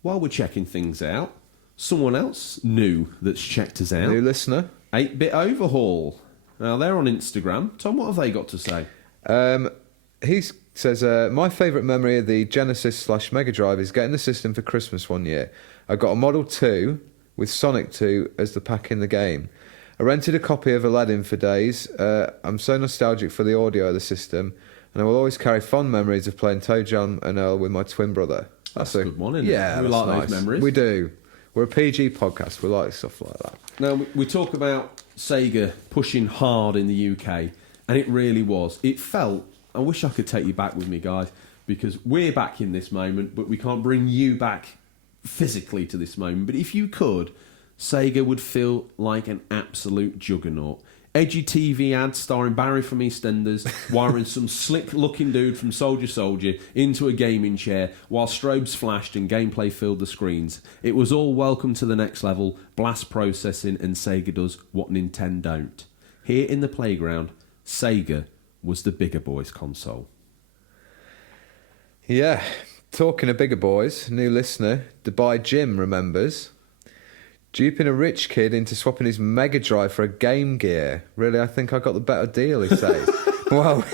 while we're checking things out, someone else new that's checked us out. New listener. 8-Bit Overhaul. Now, they're on Instagram. Tom, what have they got to say? He says, my favourite memory of the Genesis/Megadrive is getting the system for Christmas one year. I got a Model 2 with Sonic 2 as the pack in the game. I rented a copy of Aladdin for days. I'm so nostalgic for the audio of the system, and I will always carry fond memories of playing Toe Jam and Earl with my twin brother. That's a good one, isn't it? Yeah, we like those memories. We do. We're a PG podcast. We like stuff like that. Now, we talk about Sega pushing hard in the UK, and it really was. It felt... I wish I could take you back with me, guys, because we're back in this moment, but we can't bring you back physically to this moment. But if you could, Sega would feel like an absolute juggernaut. Edgy TV ads starring Barry from EastEnders wiring some slick-looking dude from Soldier into a gaming chair while strobes flashed and gameplay filled the screens. It was all welcome to the next level, blast processing, and Sega does what Nintendo don't. Here in the playground, Sega was the bigger boys console. Yeah, talking of bigger boys, new listener, Dubai Jim remembers duping a rich kid into swapping his Mega Drive for a Game Gear. Really, I think I got the better deal, he says. Well,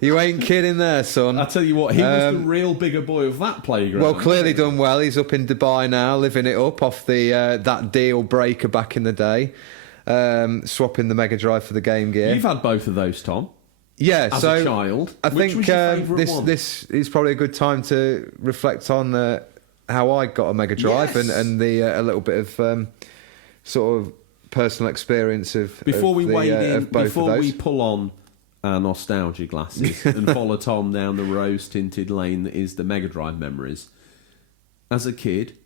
you ain't kidding there, son. I tell you what, he was the real bigger boy of that playground. Well, clearly done well. He's up in Dubai now, living it up off the that deal breaker back in the day, swapping the Mega Drive for the Game Gear. You've had both of those, Tom. Yeah, as so a child. I Which think was your favourite one? this is probably a good time to reflect on how I got a Mega Drive and the a little bit of sort of personal experience of before we wade in, before we we pull on our nostalgia glasses and follow Tom down the rose-tinted lane that is the Mega Drive memories. As a kid,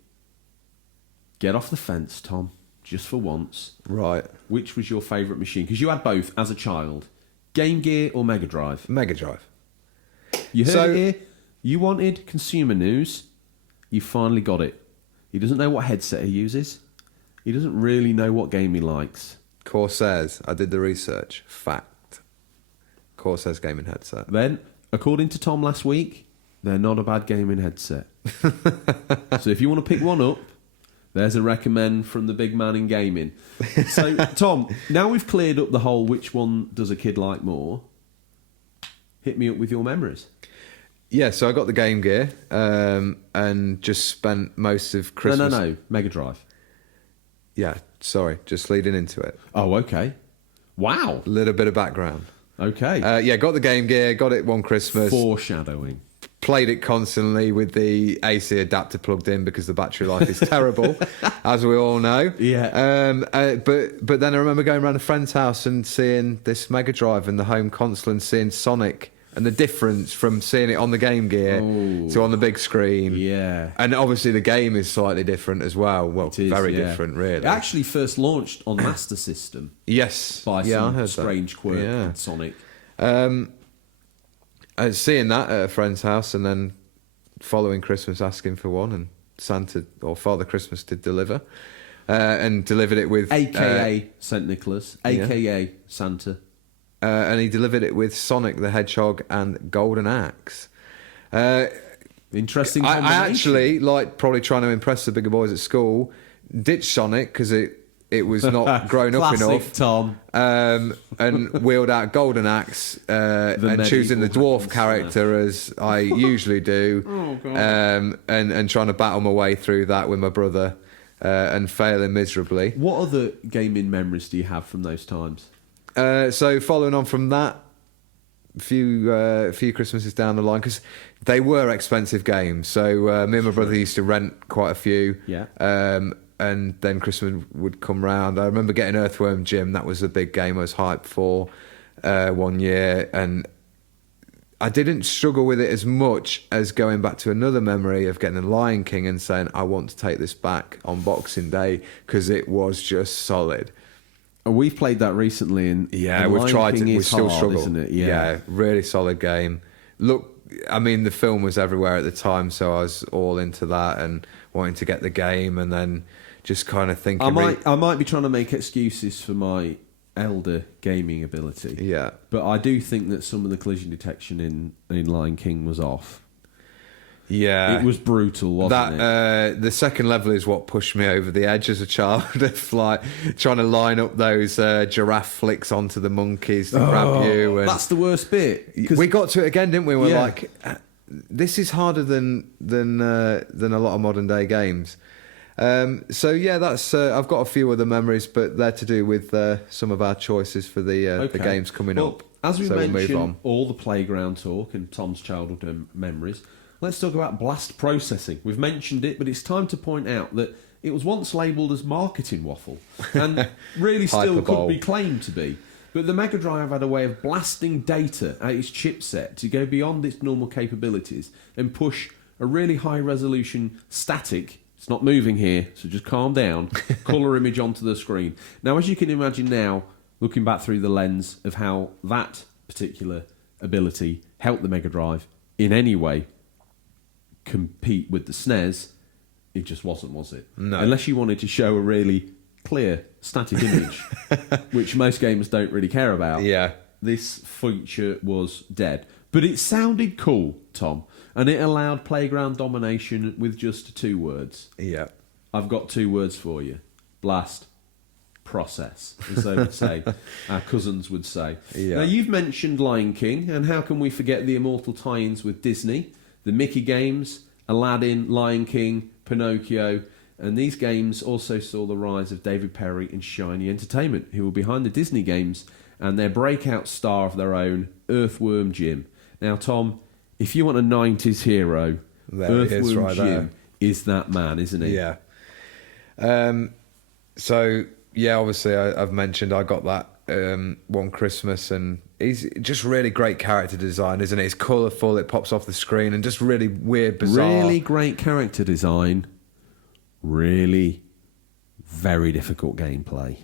get off the fence, Tom, just for once. Right. Which was your favourite machine? Because you had both as a child. Game Gear or Mega Drive? Mega Drive. You heard it here. You wanted consumer news. You finally got it. He doesn't know what headset he uses. He doesn't really know what game he likes. Corsairs. I did the research. Fact. Corsairs gaming headset. Then, according to Tom last week, they're not a bad gaming headset. So if you want to pick one up, there's a recommend from the big man in gaming. So, Tom, now we've cleared up the whole which one does a kid like more, hit me up with your memories. Yeah, so I got the Game Gear and just spent most of Christmas... No, Mega Drive. Yeah, sorry, just leading into it. Oh, okay. Wow. A little bit of background. Okay. Yeah, got the Game Gear, got it one Christmas. Foreshadowing. Played it constantly with the AC adapter plugged in because the battery life is terrible, as we all know. Yeah. But then I remember going around a friend's house and seeing this Mega Drive and the home console and seeing Sonic and the difference from seeing it on the Game Gear to on the big screen. Yeah. And obviously the game is slightly different as well. Well, it is, very different, really. It actually first launched on Master System. Yes. By I some heard strange that. quirk Yeah. in Sonic. Seeing that at a friend's house and then following Christmas asking for one, and Santa or Father Christmas did deliver and delivered it with... A.K.A. St. Nicholas, A.K.A. Santa. And he delivered it with Sonic the Hedgehog and Golden Axe. Interesting I combination. actually, like probably trying to impress the bigger boys at school, ditched Sonic because it was not grown up Classic enough. Tom. And wheeled out Golden Axe and choosing the dwarf character as I usually do. Oh, God. And trying to battle my way through that with my brother and failing miserably. What other gaming memories do you have from those times? So following on from that, a few Christmases down the line, because they were expensive games. So me and my brother used to rent quite a few. Yeah. And then Christmas would come round. I remember getting Earthworm Jim. That was a big game I was hyped for one year. And I didn't struggle with it as much as going back to another memory of getting the Lion King and saying, I want to take this back on Boxing Day because it was just solid. We've played that recently, and Yeah, the we've Lion tried King to. We is still hard, struggle. isn't it? Yeah, really solid game. Look, I mean, the film was everywhere at the time, so I was all into that and wanting to get the game, and then just kind of thinking... I might be trying to make excuses for my elder gaming ability. Yeah. But I do think that some of the collision detection in Lion King was off. Yeah. It was brutal, wasn't it? The second level is what pushed me over the edge as a child, of like trying to line up those giraffe flicks onto the monkeys to grab you. And that's the worst bit. We got to it again, didn't we? We're like, this is harder than a lot of modern day games. So yeah, that's I've got a few other memories, but they're to do with some of our choices for the games coming up. As we so mentioned, we'll move on. all the playground talk and Tom's childhood memories, let's talk about blast processing. We've mentioned it, but it's time to point out that it was once labelled as marketing waffle, and really still could be claimed to be. But the Mega Drive had a way of blasting data at its chipset to go beyond its normal capabilities and push a really high-resolution static, it's not moving here, so just calm down, colour image onto the screen. Now, as you can imagine now, looking back through the lens of how that particular ability helped the Mega Drive in any way compete with the SNES, it just wasn't, was it? No. Unless you wanted to show a really clear static image, which most gamers don't really care about. Yeah. This feature was dead. But it sounded cool, Tom, and it allowed playground domination with just 2 words. Yeah. I've got 2 words for you. Blast. Process, as they would say. Our cousins would say. Yeah. Now, you've mentioned Lion King, and how can we forget the immortal tie-ins with Disney, the Mickey games, Aladdin, Lion King, Pinocchio, and these games also saw the rise of David Perry and Shiny Entertainment, who were behind the Disney games, and their breakout star of their own, Earthworm Jim. Now, Tom, if you want a 90s hero, Earthworm Jim is that man, isn't he? Yeah. So, yeah, obviously I've mentioned I got that one Christmas, and he's just really great character design, isn't it? It's colourful, it pops off the screen, and just really weird, bizarre. Really great character design. Really very difficult gameplay.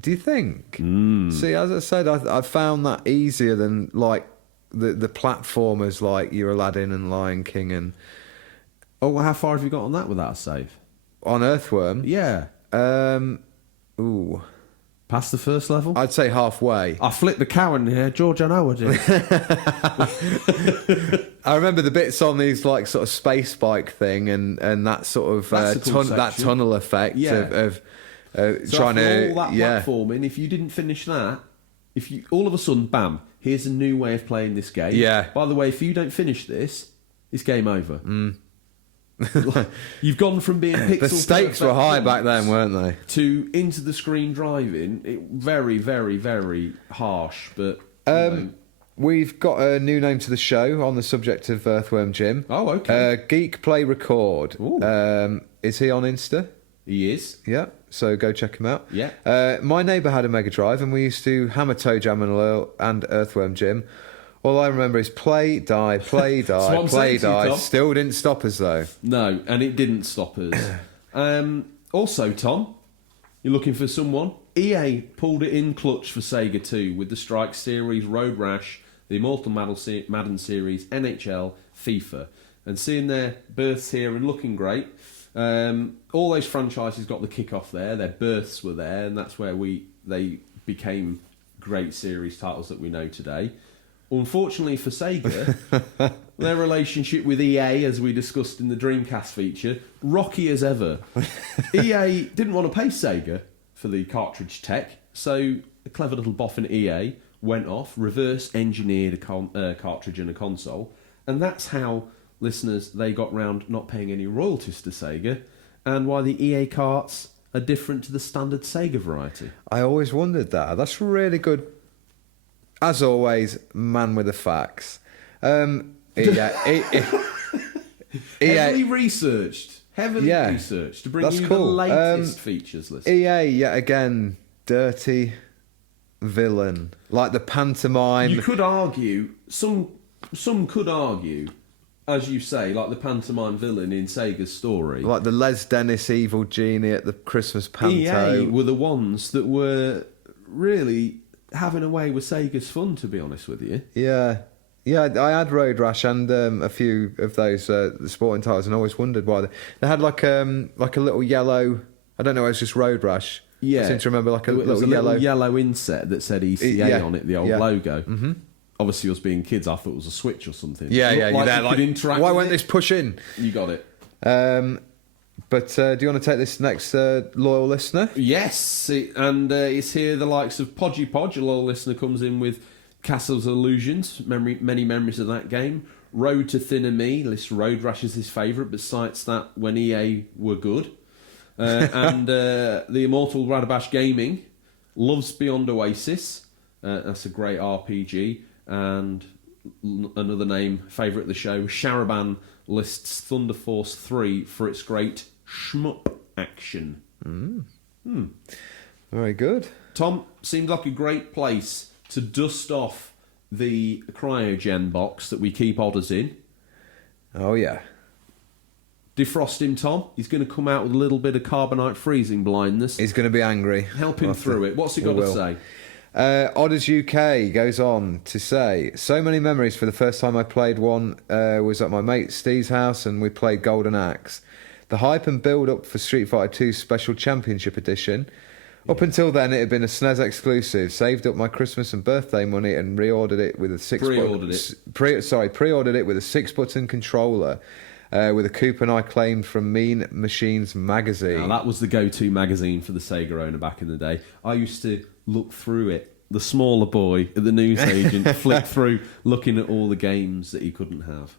Do you think? See, as I said, I found that easier than like the platformers like your Aladdin and Lion King and... Oh, well, how far have you got on that without a save? On Earthworm? Yeah. Ooh. Past the first level? I'd say halfway. I flipped the cow in here, George, I know I did. I remember the bits on these like sort of space bike thing and that sort of that tunnel effect of so trying to all that platforming. If you didn't finish that, if you all of a sudden, bam, here's a new way of playing this game. Yeah. By the way, if you don't finish this, it's game over. You've gone from being pixel the stakes were high back then, weren't they? To into the screen driving. It very, very, very harsh, but you know. We've got a new name to the show on the subject of Earthworm Jim. Oh, okay. Geek Play Record. Is he on Insta? He is. Yeah, so go check him out. Yeah. My neighbour had a Mega Drive, and we used to hammer Toe Jam and Earthworm Jim. All I remember is play, die, play, die, play, die. Tom. Still didn't stop us, though. No, and it didn't stop us. Also, Tom, you're looking for someone? EA pulled it in clutch for Sega 2 with the Strike Series, Road Rash, the Immortal Madden Series, NHL, FIFA. And seeing their births here and looking great, all those franchises got the kick-off there. Their births were there, and that's where they became great series titles that we know today. Unfortunately for Sega, their relationship with EA, as we discussed in the Dreamcast feature, rocky as ever. EA didn't want to pay Sega for the cartridge tech, so a clever little boffin at EA went off, reverse-engineered a cartridge and a console, and that's how, listeners, they got round not paying any royalties to Sega, and why the EA carts are different to the standard Sega variety. I always wondered that. That's really good. As always, man with the facts. Heavily researched to bring you the latest features list. EA, yet again, dirty villain. Like the pantomime. You could argue, some could argue, as you say, like the pantomime villain in Sega's story. Like the Les Dennis evil genie at the Christmas panto. EA were the ones that were really having a way with Sega's fun, to be honest with you. Yeah. Yeah, I had Road Rash and a few of those sporting titles, and always wondered why they had like a little yellow. I don't know, it was just Road Rash. Yeah, I seem to remember like a It was little yellow inset that said ECA on it, the old logo. Mm-hmm. Obviously, us being kids, I thought it was a switch or something. Yeah, It yeah. looked You're there, you could interact why with won't it. this push in? You got it. But do you want to take this next loyal listener? Yes, it's here the likes of Podgy Podge, a loyal listener, comes in with Castles of Illusions, many memories of that game. Road to Thinner Me, lists Road Rash as his favourite, but cites that when EA were good. And the Immortal Radabash Gaming loves Beyond Oasis. That's a great RPG. And another name, favourite of the show, Sharaban lists Thunder Force 3 for its great shmup action. Very good. Tom, seems like a great place to dust off the cryogen box that we keep odders in. Oh yeah. Defrost him, Tom. He's going to come out with a little bit of carbonite freezing blindness. He's going to be angry. Help him through it. What's he got to say? Odders UK goes on to say, so many memories for the first time I played one was at my mate Steve's house, and we played Golden Axe. The hype and build up for Street Fighter 2 Special Championship Edition. Up until then, it had been a SNES exclusive. Saved up my Christmas and birthday money and pre-ordered it with a 6-button controller with a coupon I claimed from Mean Machines magazine. Now, that was the go-to magazine for the Sega owner back in the day. I used to look through it. The smaller boy at the newsagent flicked through, looking at all the games that he couldn't have.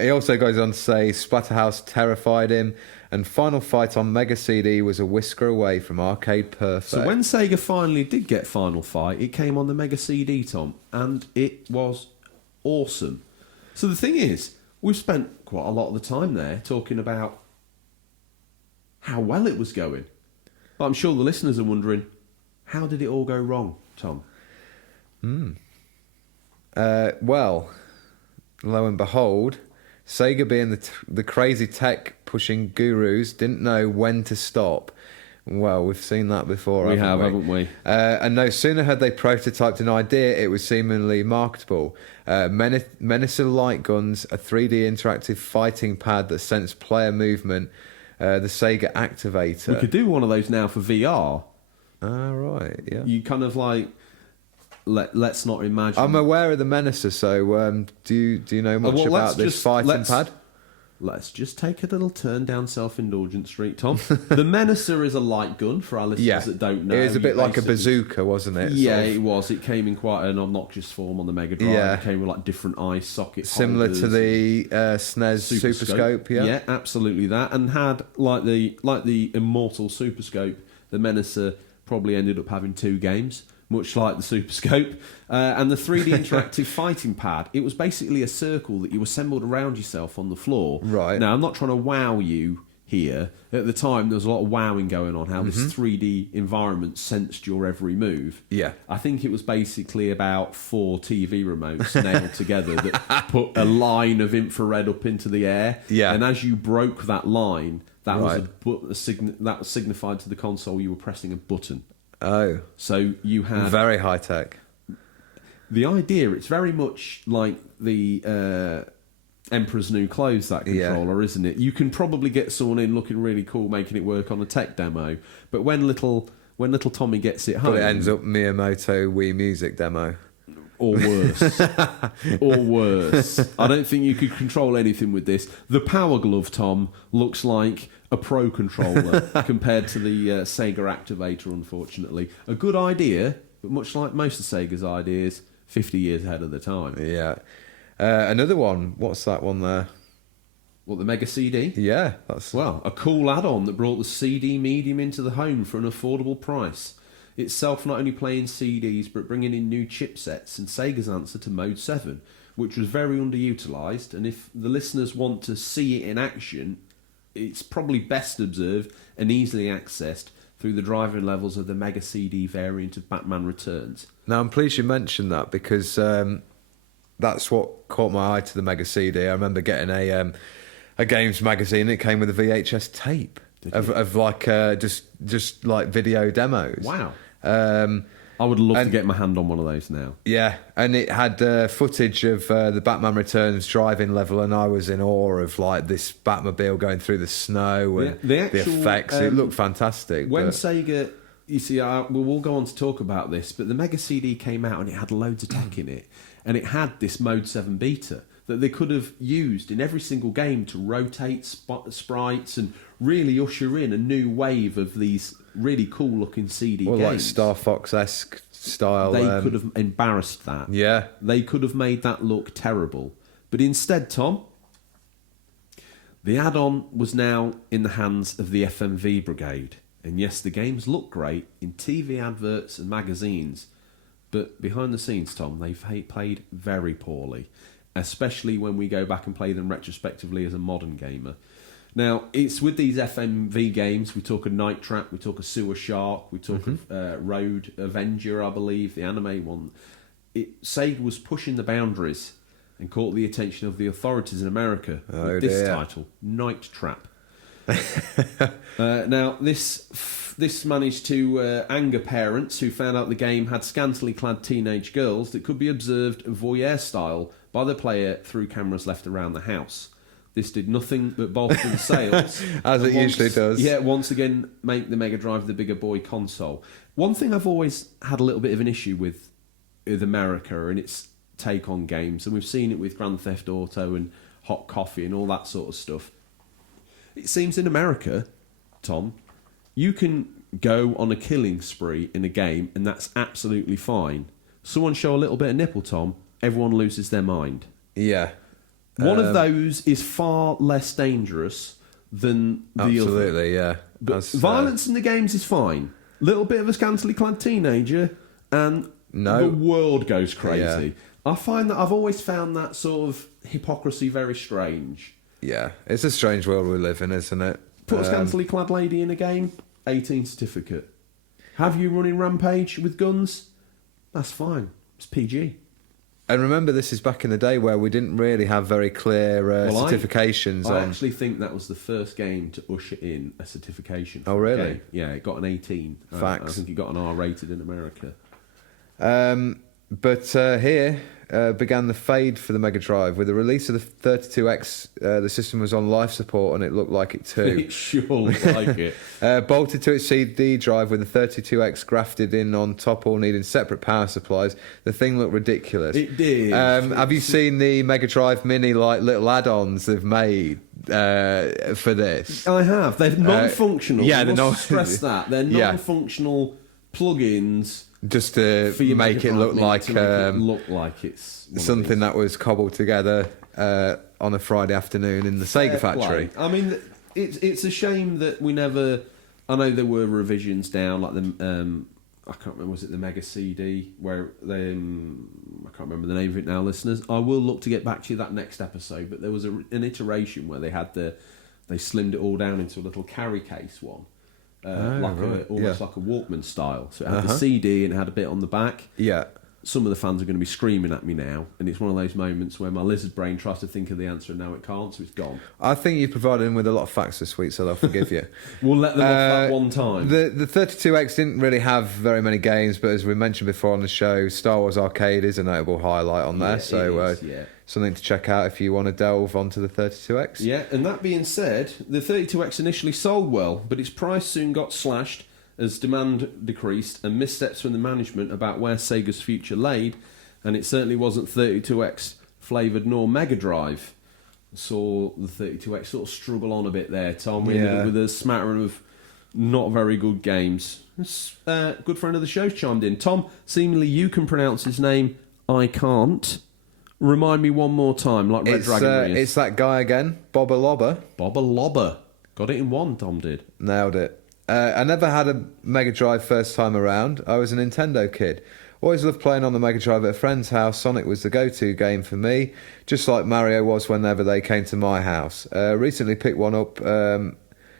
He also goes on to say Splatterhouse terrified him, and Final Fight on Mega CD was a whisker away from Arcade Perfect. So when Sega finally did get Final Fight, it came on the Mega CD, Tom, and it was awesome. So the thing is, we've spent quite a lot of the time there talking about how well it was going. But I'm sure the listeners are wondering, how did it all go wrong, Tom? Well, lo and behold, Sega, being the crazy tech-pushing gurus, didn't know when to stop. Well, we've seen that before, haven't we? And no sooner had they prototyped an idea, it was seemingly marketable. Menacer light guns, a 3D interactive fighting pad that sensed player movement, the Sega Activator. We could do one of those now for VR. Right, yeah. You kind of like... Let's not imagine... I'm aware of the Menacer, so do you know much about this fighting pad? Let's just take a little turn down self-indulgent street, Tom. The Menacer is a light gun, for our listeners that don't know. It was a bit like a bazooka, wasn't it? Yeah, it was. It came in quite an obnoxious form on the Mega Drive. Yeah. It came with like different eye sockets. Similar to the SNES Super Scope, yeah. Yeah, absolutely that. And had, like the Immortal Super Scope, the Menacer probably ended up having 2 games, much like the Super Scope. And the 3D interactive fighting pad, it was basically a circle that you assembled around yourself on the floor. Right. Now, I'm not trying to wow you here. At the time, there was a lot of wowing going on, how this 3D environment sensed your every move. Yeah. I think it was basically about 4 TV remotes nailed together that put a line of infrared up into the air. Yeah. And as you broke that line, that Right. was that was signified to the console you were pressing a button. Oh. So you had... Very high tech. The idea, it's very much like the Emperor's New Clothes, that controller, isn't it? You can probably get someone in looking really cool, making it work on a tech demo. But when little Tommy gets it home... But it ends up Miyamoto Wii Music demo. Or worse. Or worse. I don't think you could control anything with this. The Power Glove, Tom, looks like a Pro controller compared to the Sega Activator, unfortunately. A good idea, but much like most of Sega's ideas, 50 years ahead of the time. Yeah. Another one. What's that one there? What, the Mega CD? Yeah. That's Well, a cool add-on that brought the CD medium into the home for an affordable price. Itself not only playing CDs, but bringing in new chipsets and Sega's answer to Mode 7, which was very underutilised, and if the listeners want to see it in action, it's probably best observed and easily accessed through the driving levels of the Mega CD variant of Batman Returns. Now, I'm pleased you mentioned that, because that's what caught my eye to the Mega CD. I remember getting a games magazine. It came with a VHS tape of like just like video demos. Wow. I would love to get my hand on one of those now. Yeah, and it had footage of the Batman Returns driving level, and I was in awe of like this Batmobile going through the snow and The actual, the effects. It looked fantastic. When Sega, you see, we'll go on to talk about this, but the Mega CD came out and it had loads of tech in it, and it had this Mode 7 beta that they could have used in every single game to rotate sprites and really usher in a new wave of these really cool looking CD games. Like Star Fox-esque style. They could have embarrassed that. Yeah. They could have made that look terrible. But instead, Tom, the add-on was now in the hands of the FMV brigade. And yes, the games look great in TV adverts and magazines, but behind the scenes, Tom, they've played very poorly, especially when we go back and play them retrospectively as a modern gamer. Now, it's with these FMV games, we talk of Night Trap, we talk of Sewer Shark, we talk of Road Avenger, I believe, the anime one. Sega was pushing the boundaries and caught the attention of the authorities in America with this title, Night Trap. Now, this managed to anger parents who found out the game had scantily clad teenage girls that could be observed voyeur style by the player through cameras left around the house. This did nothing but bolster the sales. As it usually does. Yeah, once again, make the Mega Drive the bigger boy console. One thing I've always had a little bit of an issue with America and its take on games, and we've seen it with Grand Theft Auto and Hot Coffee and all that sort of stuff. It seems in America, Tom, you can go on a killing spree in a game and that's absolutely fine. Someone show a little bit of nipple, Tom, everyone loses their mind. Yeah. One of those is far less dangerous than the other. Absolutely, yeah. But violence in the games is fine. Little bit of a scantily clad teenager and the world goes crazy. Yeah. I find that I've always found that sort of hypocrisy very strange. Yeah, it's a strange world we live in, isn't it? Put a scantily clad lady in a game, 18 certificate. Have you running rampage with guns? That's fine. It's PG. And remember, this is back in the day where we didn't really have very clear certifications. I actually think that was the first game to usher in a certification. Oh, really? Game. Yeah, it got an 18. Facts. I think it got an R rated in America. But here began the fade for the Mega Drive. With the release of the 32X, the system was on life support, and it looked like it too. It sure looked like it. Bolted to its CD drive with the 32X grafted in on top, all needing separate power supplies. The thing looked ridiculous. It did. Have you seen the Mega Drive Mini like little add-ons they've made for this? I have. They're non-functional. Yeah, they're not stress that they're non-functional plugins. Just to make it look like it's something that was cobbled together on a Friday afternoon in the Sega factory. I mean, it's a shame that we never. I know there were revisions down, like the I can't remember, was it the Mega CD where they I can't remember the name of it now, listeners. I will look to get back to you that next episode. But there was an iteration where they slimmed it all down into a little carry case one. Almost like a Walkman style. So it had the CD and it had a bit on the back. Yeah. Some of the fans are going to be screaming at me now, and it's one of those moments where my lizard brain tries to think of the answer and now it can't, so it's gone. I think you provided them with a lot of facts this week, so they'll forgive you. We'll let them off that one time. The 32X didn't really have very many games, but as we mentioned before on the show, Star Wars Arcade is a notable highlight on there, something to check out if you want to delve onto the 32X. Yeah, and that being said, the 32X initially sold well, but its price soon got slashed as demand decreased and missteps from the management about where Sega's future laid, and it certainly wasn't 32X flavoured nor Mega Drive. Saw the 32X sort of struggle on a bit there, Tom, with a smattering of not very good games. A good friend of the show chimed in. Tom, seemingly you can pronounce his name, I can't. Remind me one more time, like Red Dragon. It's that guy again, Bobba Lobber. Bobba Lobber. Got it in one, Tom did. Nailed it. I never had a Mega Drive first time around. I was a Nintendo kid. Always loved playing on the Mega Drive at a friend's house. Sonic was the go-to game for me, just like Mario was whenever they came to my house. Recently picked one up,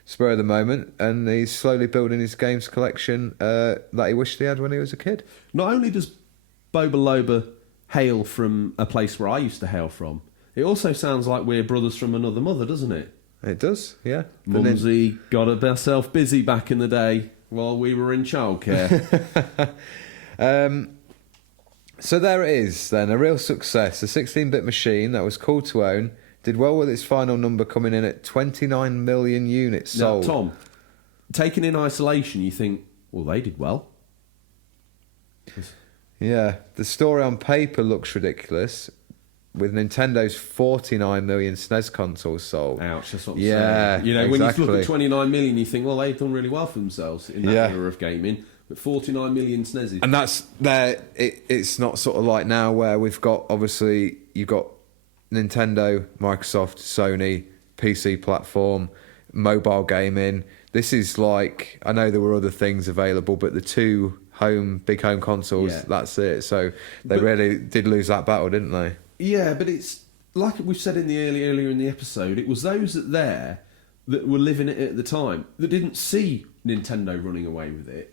spur of the moment, and he's slowly building his games collection that he wished he had when he was a kid. Not only does Bobba Lobber hail from a place where I used to hail from, it also sounds like we're brothers from another mother, doesn't it? It does, yeah. Mumsy got herself busy back in the day while we were in childcare. So there it is then, a real success. A 16-bit machine that was cool to own, did well with its final number coming in at 29 million units sold. Now, Tom, taken in isolation, you think, well, they did well. Yeah, the story on paper looks ridiculous, with Nintendo's 49 million SNES consoles sold. Ouch, that's what I'm Yeah, saying. You know, exactly. when you look at 29 million, you think, well, they've done really well for themselves in that era of gaming. But 49 million SNESes. And that's there. It's not sort of like now where we've got, obviously, you've got Nintendo, Microsoft, Sony, PC platform, mobile gaming. This is like, I know there were other things available, but the two big home consoles, that's it. So they really did lose that battle, didn't they? Yeah, but it's like we've said in the earlier in the episode, it was those that were living it at the time that didn't see Nintendo running away with it.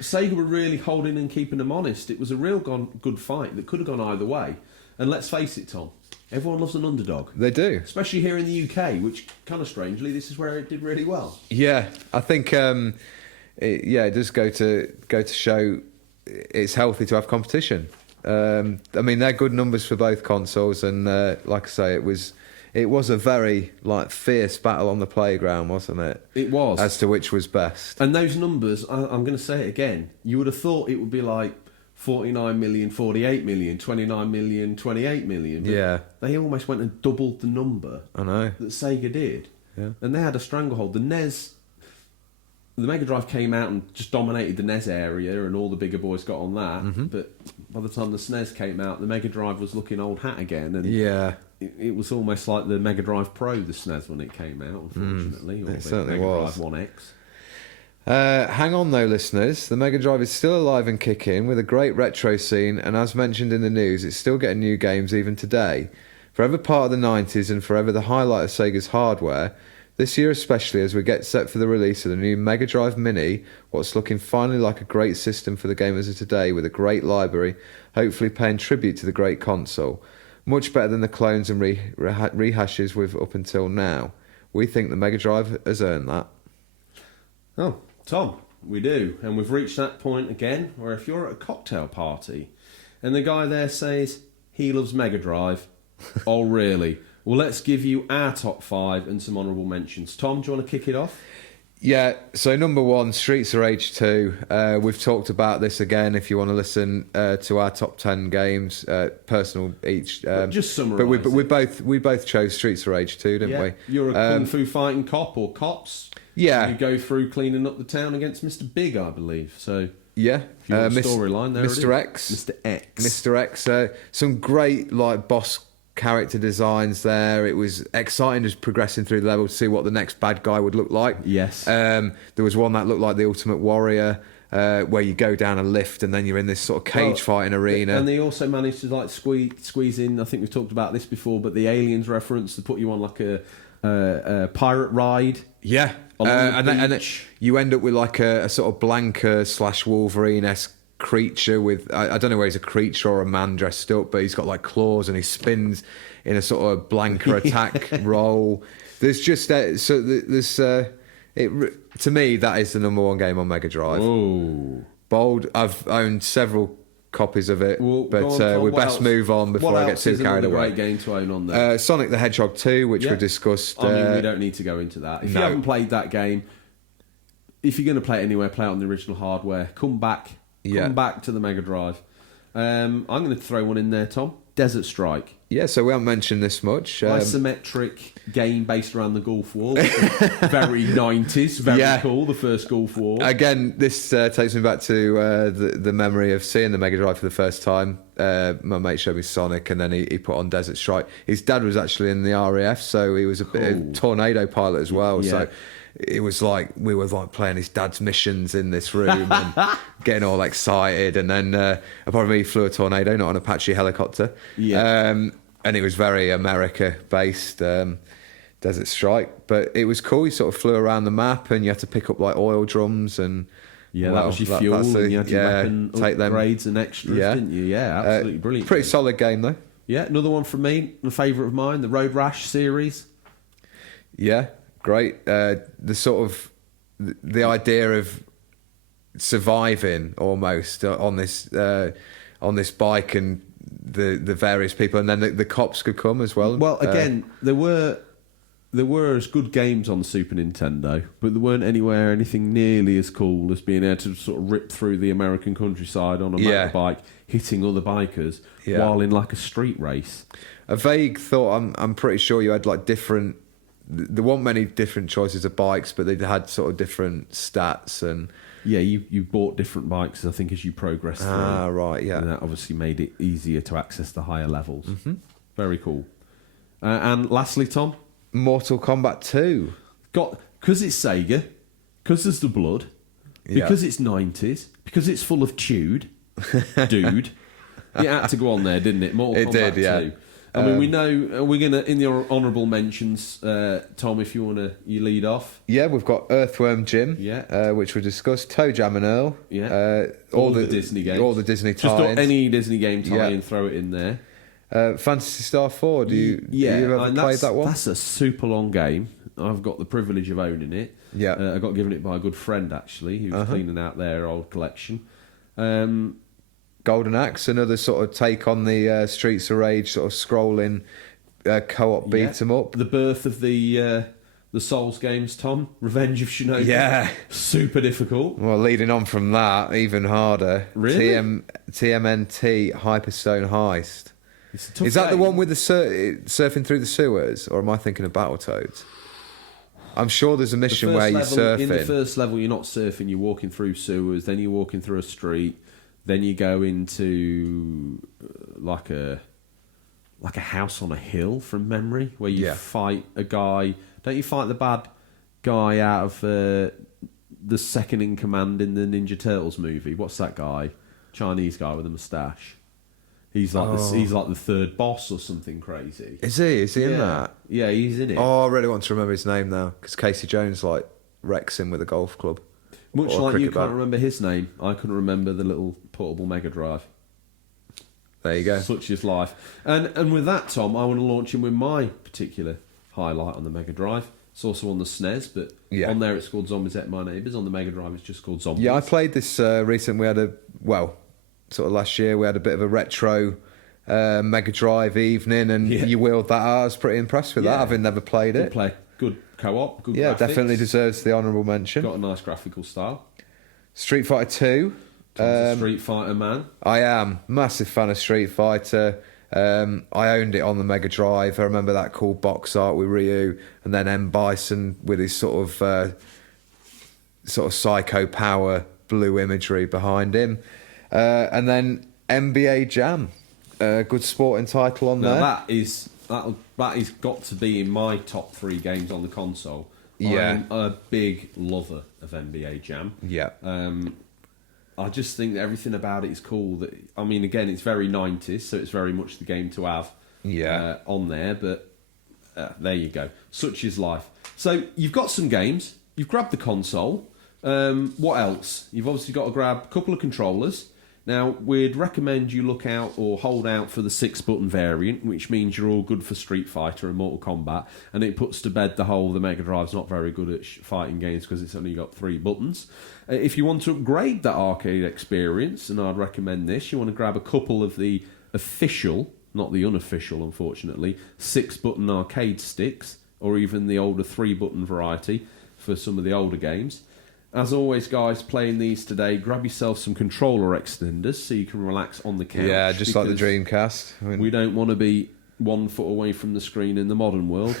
Sega were really holding and keeping them honest. It was a real good fight that could have gone either way. And let's face it, Tom, everyone loves an underdog. They do. Especially here in the UK, which, kind of strangely, this is where it did really well. Yeah, I think it does go to show it's healthy to have competition. I mean, they're good numbers for both consoles, and like I say, it was a very fierce battle on the playground, wasn't it? It was. As to which was best. And those numbers, I'm going to say it again, you would have thought it would be like 49 million, 48 million, 29 million, 28 million. But yeah. They almost went and doubled the number I know. that Sega did. Yeah. And they had a stranglehold. The Mega Drive came out and just dominated the NES area, and all the bigger boys got on that. Mm-hmm. But by the time the SNES came out, the Mega Drive was looking old hat again. And yeah. It was almost like the Mega Drive Pro, the SNES, when it came out, unfortunately. Or it the certainly Mega was. Drive 1X. Hang on though, listeners. The Mega Drive is still alive and kicking with a great retro scene, and as mentioned in the news, it's still getting new games even today. Forever part of the 90s and forever the highlight of Sega's hardware, this year especially as we get set for the release of the new Mega Drive Mini, what's looking finally like a great system for the gamers of today with a great library, hopefully paying tribute to the great console. Much better than the clones and rehashes we've up until now. We think the Mega Drive has earned that. Oh, Tom, we do. And we've reached that point again where if you're at a cocktail party and the guy there says he loves Mega Drive, oh really? Well, let's give you our top 5 and some honourable mentions. Tom, do you want to kick it off? Yeah, so number 1, Streets of Rage 2. We've talked about this again if you want to listen to our top 10 games, personal each. Just summarise. But we both chose Streets of Rage 2, didn't we? You're a kung fu fighting cop or cops. Yeah. You go through cleaning up the town against Mr. Big, I believe. So yeah, if you want a storyline there. Mr. X. Mr. X. Mr. X. Some great boss character designs there. It was exciting just progressing through the level to see what the next bad guy would look like. Yes. There was one that looked like the Ultimate Warrior, where you go down a lift and then you're in this sort of cage fighting arena. And they also managed to squeeze in, I think we've talked about this before, but the Aliens reference to put you on like a pirate ride. Yeah. And you end up with like a sort of Blanca / Wolverine-esque creature with, I don't know whether he's a creature or a man dressed up, but he's got like claws and he spins in a sort of Blanca attack roll. There's just to me that is the number 1 game on Mega Drive. Oh, bold. I've owned several copies of it, but we best move on before I get too carried away. Great game to own on there. Sonic the Hedgehog 2, which we discussed. I mean, we don't need to go into that. If you haven't played that game, if you're going to play it anywhere, play it on the original hardware. Come back to the Mega Drive. I'm going to throw one in there, Tom. Desert Strike. Yeah, so we haven't mentioned this much. Isometric game based around the Gulf War. Very 90s, very cool, the first Gulf War. Again, this takes me back to the memory of seeing the Mega Drive for the first time. My mate showed me Sonic and then he put on Desert Strike. His dad was actually in the RAF, so he was a bit of tornado pilot as well. Yeah. So it was like we were like playing his dad's missions in this room and getting all excited. And then apart from me, he flew a Tornado, not an Apache helicopter. Yeah. And it was very America based, Desert Strike. But it was cool. You sort of flew around the map and you had to pick up like oil drums and that was your fuel. And you had your weapon upgrades and extras, didn't you? Yeah, absolutely brilliant. Pretty solid game though. Yeah, another one from me, a favourite of mine, the Road Rash series. Yeah. Great. The sort of the idea of surviving almost on this bike and the various people, and then the cops could come as well. Well, again, there were as good games on the Super Nintendo, but there weren't anything nearly as cool as being able to sort of rip through the American countryside on a motorbike, hitting other bikers while in like a street race. A vague thought. I'm pretty sure you had like different. There weren't many different choices of bikes, but they had sort of different stats and. Yeah, you bought different bikes, I think, as you progressed through. Ah, right, yeah. And that obviously made it easier to access the higher levels. Mm-hmm. Very cool. And lastly, Tom? Mortal Kombat 2. Because it's Sega, because there's the blood, because it's 90s, because it's full of dude. It had to go on there, didn't it? Mortal Kombat 2. I mean, we know we're gonna in the honourable mentions. Tom, if you lead off. Yeah, we've got Earthworm Jim. Yeah, which we discussed. Toe Jam and Earl. Yeah, all the Disney games. All the Disney tie-ins. Just any Disney game tie-in, throw it in there. Fantasy Star 4. Do you ever played that one? That's a super long game. I've got the privilege of owning it. Yeah, I got given it by a good friend actually, who was cleaning out their old collection. Golden Axe, another sort of take on the Streets of Rage sort of scrolling co-op beat 'em up. The birth of the Souls games, Tom. Revenge of Shinobi. Yeah, super difficult. Well, leading on from that, even harder. Really? TMNT Hyperstone Heist. It's a tough Is that game. the one with the surfing through the sewers, or am I thinking of Battletoads? I'm sure there's a mission where you're surfing. In the first level, you're not surfing. You're walking through sewers. Then you're walking through a street. Then you go into like a house on a hill from memory, where you fight a guy. Don't you fight the bad guy out of the second in command in the Ninja Turtles movie? What's that guy? Chinese guy with a moustache. He's like he's like the third boss or something crazy. Is he? Is he in that? Yeah, he's in it. Oh, I really want to remember his name now, because Casey Jones wrecks him with a golf club. Much like you can't remember his name, I couldn't remember the little portable Megadrive. There you go. Such is life. And with that, Tom, I want to launch in with my particular highlight on the Megadrive. It's also on the SNES, but on there it's called Zombies Ate My Neighbours. On the Megadrive it's just called Zombies. Yeah, I played this recently. We had sort of last year, we had a bit of a retro Mega Drive evening, and you wheeled that out. I was pretty impressed with that, having never played it. Good co-op, good graphics. Definitely deserves the honourable mention. Got a nice graphical style. Street Fighter 2. Tom's a Street Fighter man. I am. Massive fan of Street Fighter. I owned it on the Mega Drive. I remember that cool box art with Ryu, and then M. Bison with his sort of psycho power blue imagery behind him. And then NBA Jam, good sporting title on there. That is got to be in my top 3 games on the console. Yeah, I'm a big lover of NBA Jam. Yeah, I just think that everything about it is cool. I mean, again, it's very 90s, so it's very much the game to have. On there, but there you go. Such is life. So you've got some games. You've grabbed the console. What else? You've obviously got to grab a couple of controllers. Now, we'd recommend you look out or hold out for the 6-button variant, which means you're all good for Street Fighter and Mortal Kombat, and it puts to bed the whole the Mega Drive's not very good at fighting games because it's only got 3 buttons. If you want to upgrade that arcade experience, and I'd recommend this, you want to grab a couple of the official, not the unofficial, unfortunately, 6-button arcade sticks, or even the older 3-button variety for some of the older games. As always, guys, playing these today, grab yourself some controller extenders so you can relax on the couch. Yeah, just like the Dreamcast. I mean, we don't want to be 1 foot away from the screen in the modern world.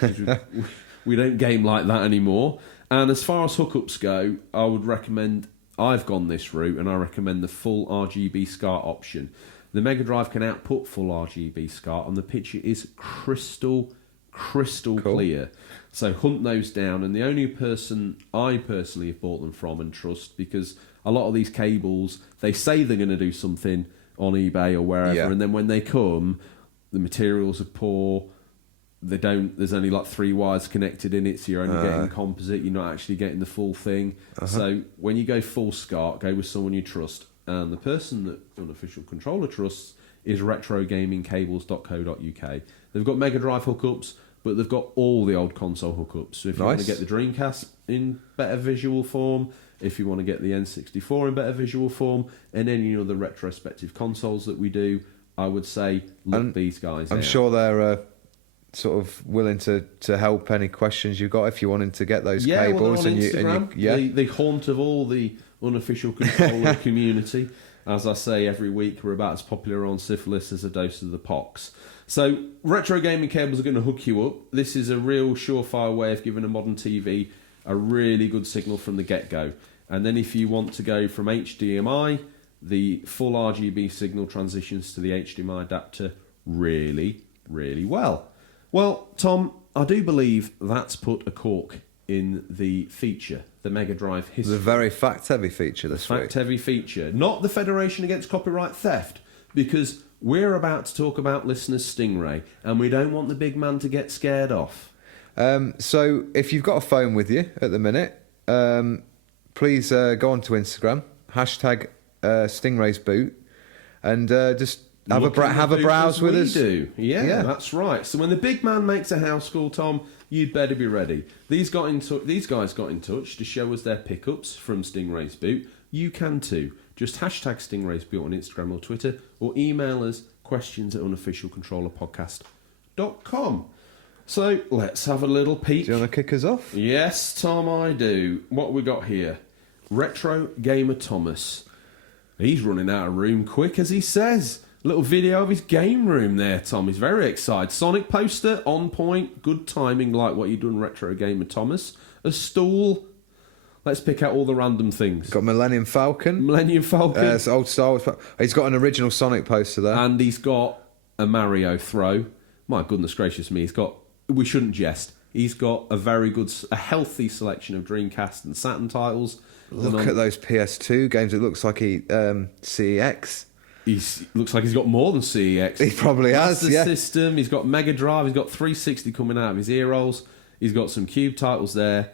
We don't game like that anymore. And as far as hookups go, I would recommend... I've gone this route, and I recommend the full RGB SCART option. The Mega Drive can output full RGB SCART, and the picture is crystal clear. So hunt those down, and the only person I personally have bought them from and trust, because a lot of these cables, they say they're going to do something on eBay or wherever, and then when they come, the materials are poor. They don't. There's only like 3 wires connected in it, so you're only getting composite. You're not actually getting the full thing. So when you go full SCART, go with someone you trust, and the person that Unofficial Controller trusts is retrogamingcables.co.uk. They've got Mega Drive hookups, but they've got all the old console hookups. So if you want to get the Dreamcast in better visual form, if you want to get the N64 in better visual form, and any other retrospective consoles that we do, I would say look these guys I'm out. sure they're sort of willing to help any questions you've got if you're wanting to get those cables. Well, and Instagram, the haunt of all the unofficial controller community. As I say every week, we're about as popular on syphilis as a dose of the pox. So retro gaming cables are going to hook you up. This is a real surefire way of giving a modern TV a really good signal from the get-go. And then if you want to go from HDMI, the full RGB signal transitions to the HDMI adapter really, really well. Well, Tom, I do believe that's put a cork in the feature, the Megadrive history. The very fact-heavy feature this week. Fact-heavy feature. Not the Federation Against Copyright Theft, because we're about to talk about listeners' Stingray, and we don't want the big man to get scared off. So if you've got a phone with you at the minute, please go onto Instagram, hashtag Stingrays boot, and just have a browse with us. Yeah, that's right. So when the big man makes a house call, Tom, you'd better be ready. These guys got in touch to show us their pickups from Stingrays boot. You can too. Just hashtag Stingrays boot on Instagram or Twitter, or email us questions@unofficialcontrollerpodcast.com. So let's have a little peek. Do you want to kick us off? Yes, Tom, I do. What we got here? Retro Gamer Thomas. He's running out of room quick, as he says. Little video of his game room there, Tom. He's very excited. Sonic poster, on point, good timing, like what you've done, Retro Gamer Thomas. A stool. Let's pick out all the random things. Got Millennium Falcon. It's old Star Wars. He's got an original Sonic poster there. And he's got a Mario throw. My goodness gracious me. We shouldn't jest. He's got a healthy selection of Dreamcast and Saturn titles. Look at those PS2 games. It looks like CEX. Looks like he's got more than CEX. He probably has, Master System, he's got Mega Drive, he's got 360 coming out of his ear rolls. He's got some Cube titles there.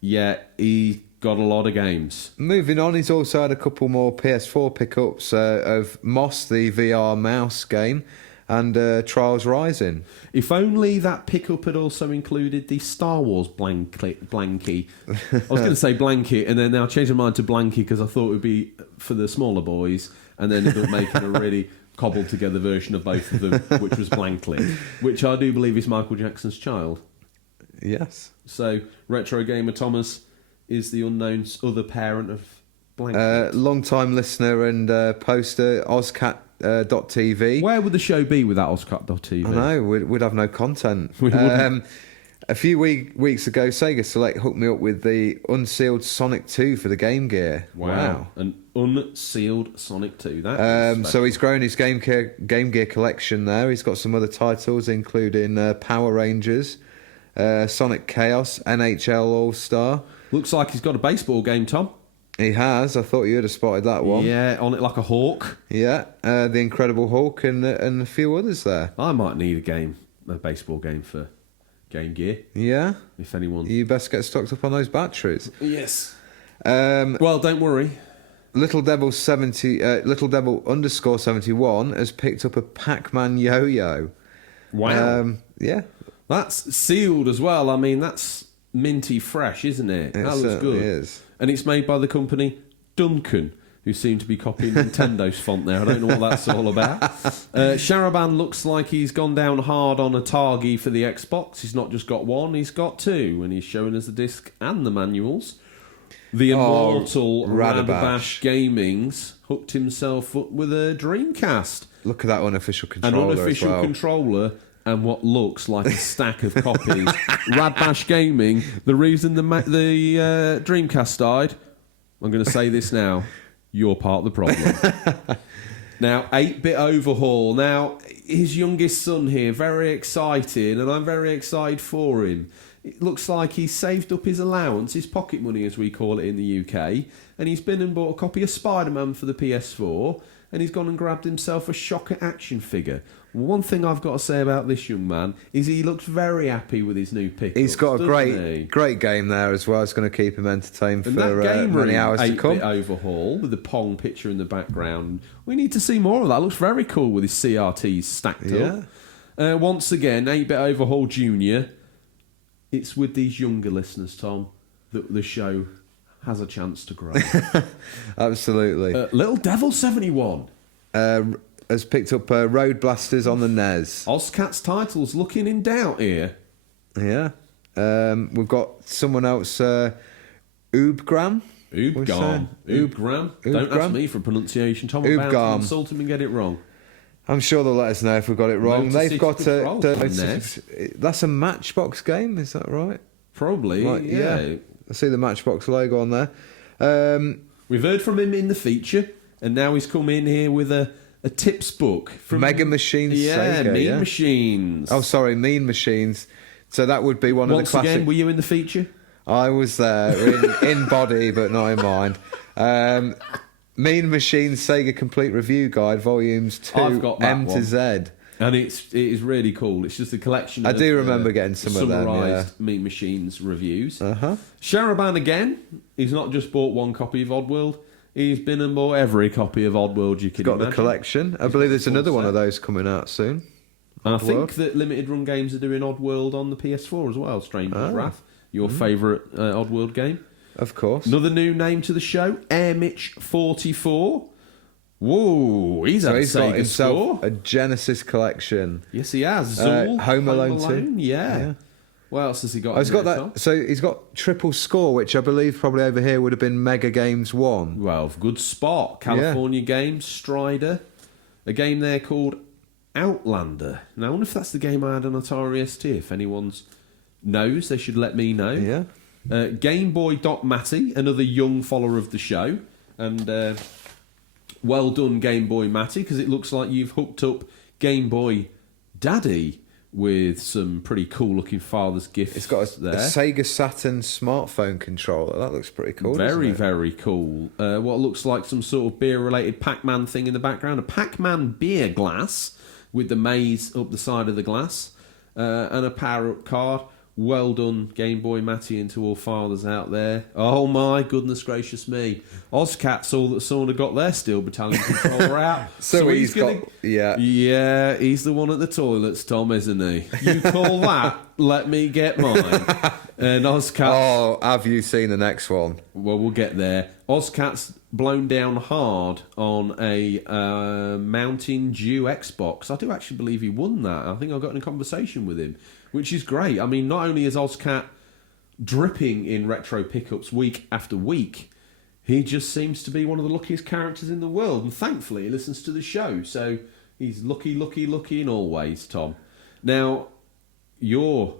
Yeah, he got a lot of games. Moving on, he's also had a couple more PS4 pickups of Moss, the VR mouse game, and Trials Rising. If only that pickup had also included the Star Wars blankie. I was going to say blanket, and then now I changed my mind to blankie because I thought it would be for the smaller boys, and then ended up making a really cobbled together version of both of them, which was Blankly, which I do believe is Michael Jackson's child. Yes. So Retro Gamer Thomas is the unknown other parent of Blankly. Long-time listener and poster, Ozcat.tv. Where would the show be without Ozcat.tv? I know, we'd have no content. A few weeks ago, Sega Select hooked me up with the unsealed Sonic 2 for the Game Gear. Wow. An unsealed Sonic 2. So he's grown his Game Gear collection there. He's got some other titles, including Power Rangers, Sonic Chaos, NHL All-Star. Looks like he's got a baseball game, Tom. He has. I thought you'd have spotted that one. Yeah, on it like a hawk. Yeah, the Incredible Hulk and a few others there. I might need a baseball game for Game Gear. Yeah? If anyone... You best get stocked up on those batteries. Yes. Well, don't worry. Little Devil _71 has picked up a Pac-Man yo-yo. Wow. Yeah. That's sealed as well. I mean, that's minty fresh, isn't it? That looks good. It is. And it's made by the company Duncan, who seem to be copying Nintendo's font there. I don't know what that's all about. Sharaban looks like he's gone down hard on a Targi for the Xbox. He's not just got one, he's got two. And he's showing us the disc and the manuals. The immortal Radabash Gaming's hooked himself up with a Dreamcast. Look at that unofficial controller. An unofficial controller and what looks like a stack of copies. Radbash Gaming, the reason the Dreamcast died, I'm going to say this now, you're part of the problem. Now, 8-bit overhaul. Now, his youngest son here, very excited, and I'm very excited for him. It looks like he's saved up his allowance, his pocket money as we call it in the UK, and he's been and bought a copy of Spider-Man for the PS4, and he's gone and grabbed himself a Shocker action figure. One thing I've got to say about this young man is he looks very happy with his new pickups. He's got a great game there as well. It's going to keep him entertained and for many hours to come. 8-bit overhaul with the Pong picture in the background. We need to see more of that. It looks very cool with his CRTs stacked up. Once again, 8-bit overhaul junior. It's with these younger listeners, Tom, that the show has a chance to grow. Absolutely. Little Devil 71 has picked up Road Blasters on the NES. Ozcat's titles looking in doubt here. Yeah. We've got someone else, Oobgram. Oobgram. Oobgram. Don't ask me for pronunciation, Tom. I'm about to insult him and get it wrong. I'm sure they'll let us know if we've got it wrong. Motor They've City got Patrol that's a Matchbox game, is that right? Probably, Right, yeah. I see the Matchbox logo on there. We've heard from him in the feature, and now he's come in here with a tips book from Mega Machines Sega, Mean Machines. Oh, sorry, Mean Machines. So that would be one of the classic... Once again, were you in the feature? I was there, in body, but not in mind. Mean Machines Sega Complete Review Guide, Volumes 2, I've got that M one. to Z. And it is really cool. It's just a collection of... I do remember getting some of them, summarised Mean Machines reviews. Uh-huh. Sharaban again. He's not just bought one copy of Oddworld. He's been and bought every copy of Oddworld you can Got imagine. the collection. I believe there's another one of those coming out soon. And I Oddworld. think that Limited Run Games are doing Oddworld on the PS4 as well. Stranger's Wrath. Your favourite Oddworld game. Of course. Another new name to the show, Airmitch44. Whoa, he's had a He's got Sega himself score. a Genesis collection. Yes, he has. Zool, Home Alone 2. Yeah. What else has he got? Oh, he's in got there, that. Tom? So he's got triple score, which I believe probably over here would have been Mega Games 1. Well, good spot. California Games, Strider. A game there called Outlander. Now, I wonder if that's the game I had on Atari ST. If anyone knows, they should let me know. Yeah. Game Boy Doc Matty, another young follower of the show. And well done, Game Boy Matty, because it looks like you've hooked up Game Boy Daddy with some pretty cool-looking father's gifts. It's got a there. Sega Saturn smartphone controller. That looks pretty cool. Very, doesn't it? very cool. What looks like some sort of beer-related Pac-Man thing in the background. A Pac-Man beer glass with the maze up the side of the glass. And a power-up card. Well done, Game Boy Matty, and to all fathers out there. Oh, my goodness gracious me. Ozcat saw that someone had got their Steel Battalion controller out. So he's got... Yeah. Yeah, he's the one at the toilets, Tom, isn't he? You call that, let me get mine. And Ozcat... Oh, have you seen the next one? Well, we'll get there. Ozcat's blown down hard on a Mountain Dew Xbox. I do actually believe he won that. I think I got in a conversation with him, which is great. I mean, not only is Ozcat dripping in retro pickups week after week, he just seems to be one of the luckiest characters in the world. And thankfully, he listens to the show. So he's lucky, lucky, lucky in all ways, Tom. Now, your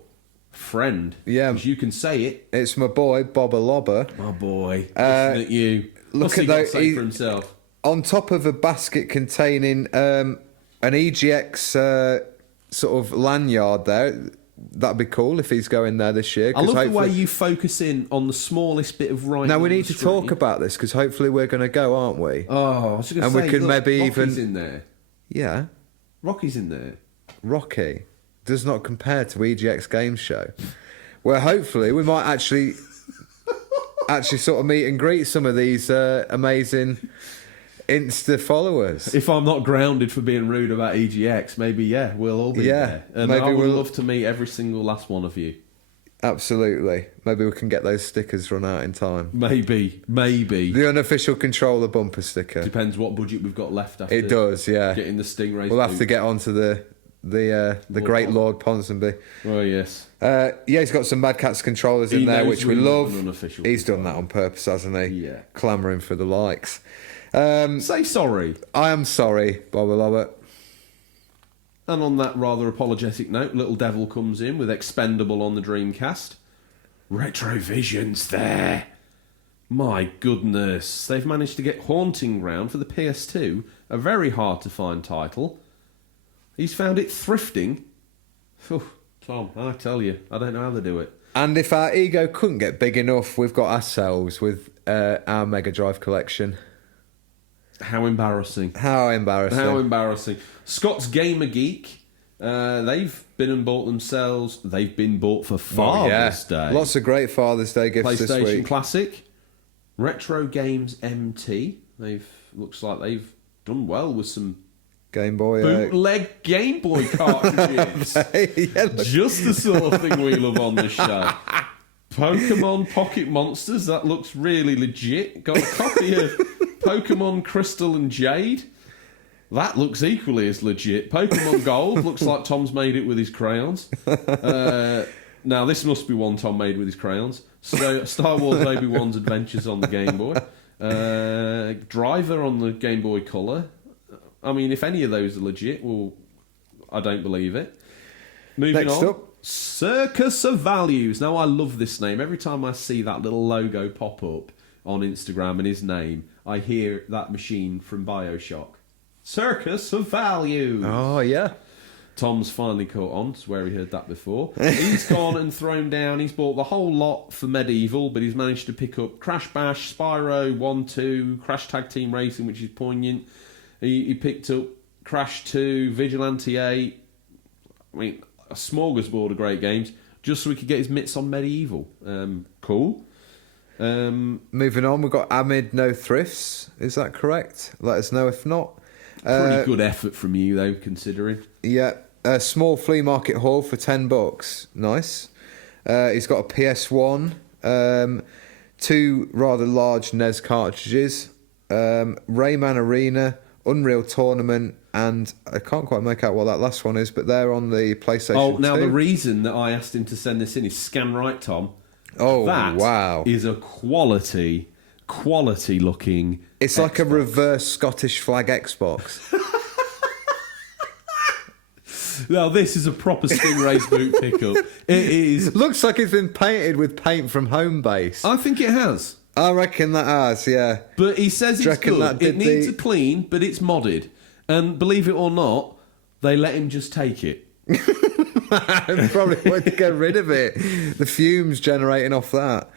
friend, as you can say it. It's my boy, Bobba Lobber. My boy, listen at you. What's he got to say for himself? On top of a basket containing an EGX sort of lanyard there. That'd be cool if he's going there this year. I love the way you focus in on the smallest bit of writing. Now we on need the to screen. talk about this because hopefully we're going to go, aren't we? Oh, I was going to and say, we could look, maybe Rocky's even in there. Yeah, Rocky's in there. Rocky does not compare to EGX Games Show. Where hopefully we might actually sort of meet and greet some of these amazing Insta followers. If I'm not grounded for being rude about EGX, maybe we'll all be there. And maybe I would we'll love to meet every single last one of you. Absolutely. Maybe we can get those stickers run out in time. Maybe. The unofficial controller bumper sticker. Depends what budget we've got left after. It does, yeah. Getting the Stingrays. We'll have to get onto the great Lord Ponsonby. Oh yes. He's got some Mad Catz controllers in there, which we love. He's done that on purpose, hasn't he? Yeah. Clamouring for the likes. Say sorry. I am sorry, Bobby Lobber. And on that rather apologetic note, Little Devil comes in with Expendable on the Dreamcast. Retrovision's there. My goodness. They've managed to get Haunting Ground for the PS2, a very hard to find title. He's found it thrifting. Tom, I tell you, I don't know how they do it. And if our ego couldn't get big enough, we've got ourselves with our Mega Drive collection. How embarrassing. How embarrassing. Scott's Gamer Geek. They've been and bought themselves. They've been bought for Father's Day. Lots of great Father's Day gifts this PlayStation week. Classic. Retro Games MT. Looks like they've done well with some Game Boy. Bootleg Game Boy cartridges. Just the sort of thing we love on this show. Pokemon Pocket Monsters, that looks really legit. Got a copy of Pokemon Crystal and Jade. That looks equally as legit. Pokemon Gold looks like Tom's made it with his crayons. Now, this must be one Tom made with his crayons. So, Star Wars Obi-Wan's Adventures on the Game Boy. Driver on the Game Boy Color. I mean, if any of those are legit, well, I don't believe it. Moving Next on. up. Circus of Values. Now, I love this name. Every time I see that little logo pop up on Instagram and his name, I hear that machine from BioShock. Circus of Value. Oh, yeah. Tom's finally caught on. It's where he heard that before. He's gone and thrown down. He's bought the whole lot for Medieval, but he's managed to pick up Crash Bash, Spyro 1, 2, Crash Tag Team Racing, which is poignant. He picked up Crash 2, Vigilante 8. I mean, a smorgasbord of great games, just so he could get his mitts on Medieval. Cool. Moving on, we've got Amid No Thrifts. Is that correct? Let us know if not. Pretty good effort from you, though, considering. Yeah, a small flea market haul for $10. Nice. He's got a PS1, 2 rather large NES cartridges, Rayman Arena, Unreal Tournament, and I can't quite make out what that last one is, but they're on the PlayStation 2. Oh, now the reason that I asked him to send this in is scan right, Tom. Oh, that wow. is a quality looking. It's like a reverse Scottish flag Xbox. Now, this is a proper Stingrays boot pickup. It is. Looks like it's been painted with paint from Homebase. I think it has. I reckon that has, yeah. But he says it's reckon good. that It did needs the- a clean, but it's modded. And believe it or not, they let him just take it. Probably want to get rid of it. The fumes generating off that.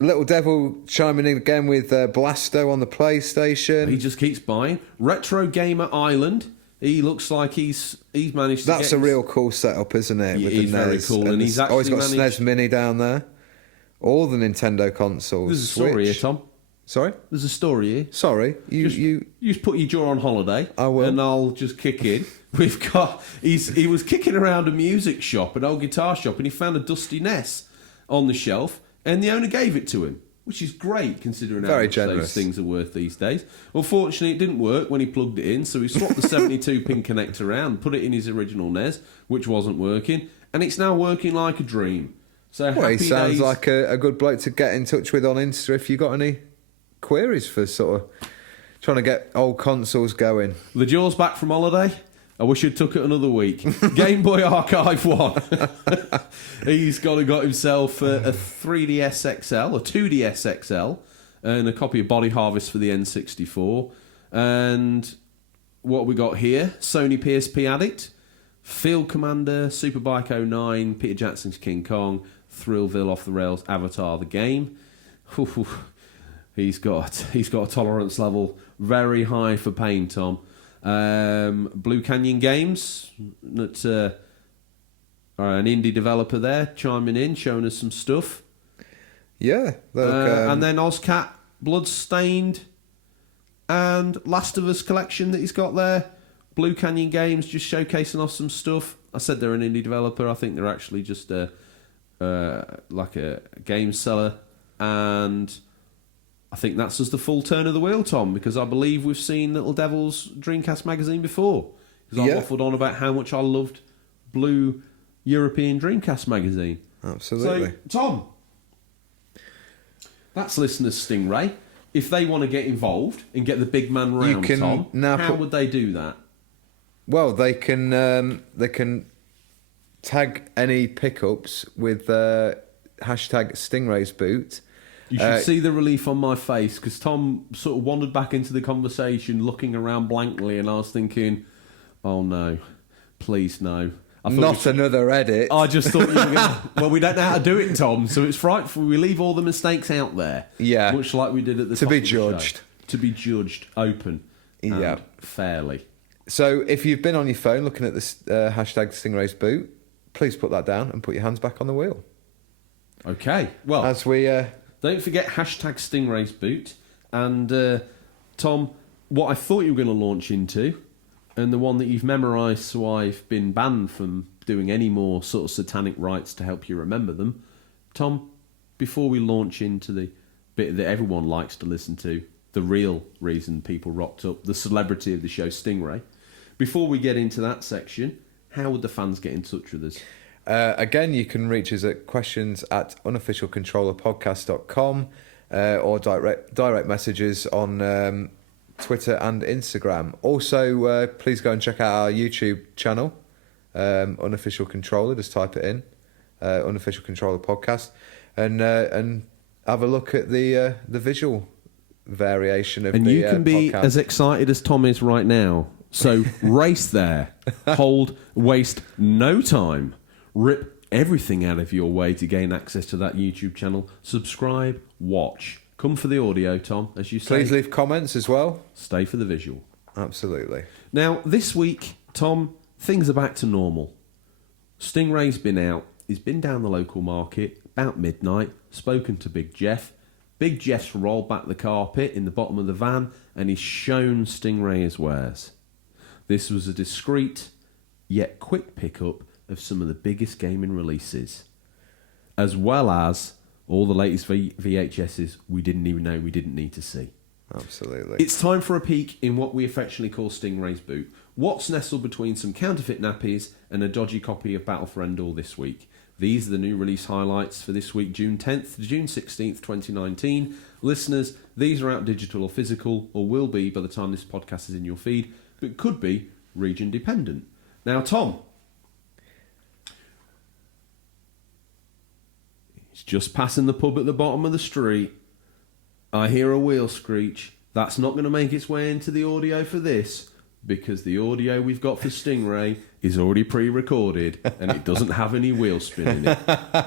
Little Devil chiming in again with Blasto on the PlayStation. He just keeps buying. Retro Gamer Island. He looks like he's managed to That's get a real cool setup, isn't it? It with is the very NES cool, and the- he's he's got actually SNES managed- Mini down there. All the Nintendo consoles. There's a story here, Switch. Tom. Sorry? There's a story here. Sorry. You just put your jaw on holiday. I will. And I'll just kick in. We've got. He was kicking around a music shop, an old guitar shop, and he found a dusty NES on the shelf, and the owner gave it to him, which is great considering how Very much generous. those things are worth these days. Unfortunately, it didn't work when he plugged it in, so he swapped the 72-pin connector around, put it in his original NES, which wasn't working, and it's now working like a dream. So Well, he happy sounds days. like a good bloke to get in touch with on Insta if you got any queries for sort of trying to get old consoles going. The jaw's back from holiday. I wish he'd took it another week. Game Boy Archive 1. He's got himself a 3DS XL, a 2DS XL, and a copy of Body Harvest for the N64. And what we got here? Sony PSP Addict, Field Commander, Superbike 09, Peter Jackson's King Kong, Thrillville Off the Rails, Avatar the Game. He's got a tolerance level very high for pain, Tom. Blue Canyon Games, that's an indie developer there, chiming in, showing us some stuff. Yeah. Look, And then Ozcat, Bloodstained, and Last of Us collection that he's got there. Blue Canyon Games just showcasing off some stuff. I said they're an indie developer. I think they're actually just like a game seller. And I think that's just the full turn of the wheel, Tom, because I believe we've seen Little Devil's Dreamcast magazine before. Because I waffled on about how much I loved Blue European Dreamcast magazine. Absolutely. So, Tom, that's listeners Stingray. If they want to get involved and get the big man round, can Tom, now how would they do that? Well, they can tag any pickups with hashtag Stingrays boot. You should see the relief on my face, because Tom sort of wandered back into the conversation looking around blankly, and I was thinking, oh no, please no. I thought Not another edit. I just thought you were going to... Well, we don't know how to do it, Tom, so it's frightful. We leave all the mistakes out there. Yeah. Much like we did at the To top be of the show. judged. To be judged open and Yeah. fairly. So if you've been on your phone looking at this hashtag Stingrays boot, please put that down and put your hands back on the wheel. Okay. Well, As we... don't forget hashtag Stingrays boot. And, Tom, what I thought you were going to launch into, and the one that you've memorised so I've been banned from doing any more sort of satanic rites to help you remember them, Tom, before we launch into the bit that everyone likes to listen to, the real reason people rocked up, the celebrity of the show, Stingray, before we get into that section, how would the fans get in touch with us? Again, you can reach us at questions@unofficialcontrollerpodcast.com or direct messages on Twitter and Instagram. Also, please go and check out our YouTube channel, Unofficial Controller. Just type it in, Unofficial Controller Podcast, and have a look at the visual variation of and the you can be podcast. as excited as Tom is right now. So race there, waste no time, rip everything out of your way to gain access to that YouTube channel. Subscribe, watch. Come for the audio, Tom, as you say. Please leave comments as well. Stay for the visual. Absolutely. Now, this week, Tom, things are back to normal. Stingray's been out. He's been down the local market about midnight, spoken to Big Jeff. Big Jeff's rolled back the carpet in the bottom of the van and he's shown Stingray his wares. This was a discreet yet quick pickup of some of the biggest gaming releases, as well as all the latest VHSs we didn't even know we didn't need to see. Absolutely. It's time for a peek in what we affectionately call Stingray's boot. What's nestled between some counterfeit nappies and a dodgy copy of Battle for Endor this week? These are the new release highlights for this week, June 10th to June 16th, 2019. Listeners, these are out digital or physical, or will be by the time this podcast is in your feed, but could be region dependent. Now, Tom, he's just passing the pub at the bottom of the street. I hear a wheel screech. That's not going to make its way into the audio for this, because the audio we've got for Stingray is already pre-recorded and it doesn't have any wheel spin in it.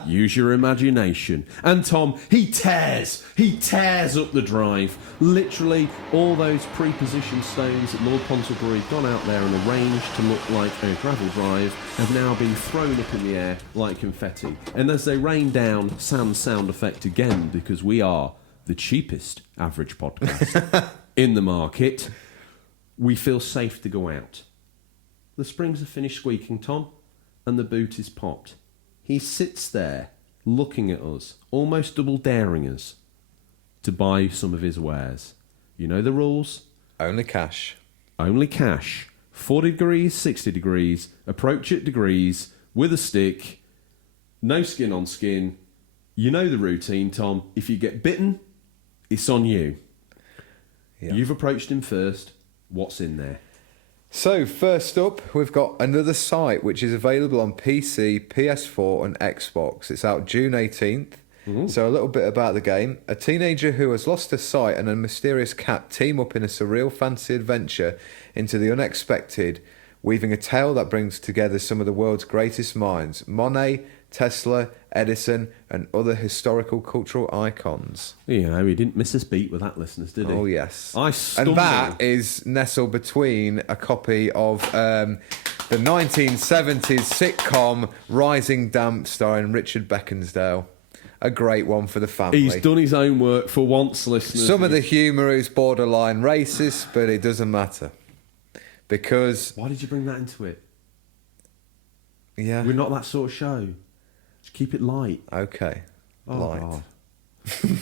Use your imagination. And Tom, he tears up the drive. Literally, all those pre-positioned stones that Lord Pontypridd had gone out there and arranged to look like a gravel drive have now been thrown up in the air like confetti. And as they rain down, sound effect again, because we are the cheapest average podcast in the market, we feel safe to go out. The springs have finished squeaking, Tom, and the boot is popped. He sits there, looking at us, almost double daring us to buy some of his wares. You know the rules? Only cash. Only cash. 40 degrees, 60 degrees, approach at degrees, with a stick, no skin on skin. You know the routine, Tom. If you get bitten, it's on you. Yeah. You've approached him first. What's in there? So, first up, we've got another site which is available on PC, PS4 and Xbox. It's out June 18th. Ooh. So, a little bit about the game. A teenager who has lost her sight and a mysterious cat team up in a surreal fantasy adventure into the unexpected, weaving a tale that brings together some of the world's greatest minds: Monet, Tesla, Edison, and other historical cultural icons. You know, he didn't miss a beat with that, listeners, did he? Oh, yes. I And stumbled. that is nestled between a copy of the 1970s sitcom Rising Damp, starring Richard Beckinsale. A great one for the family. He's done his own work for once, listeners. Some of the humour is borderline racist, but it doesn't matter. Because, Why did you bring that into it? yeah, We're not that sort of show. Just keep it light. okay, Oh, light. God.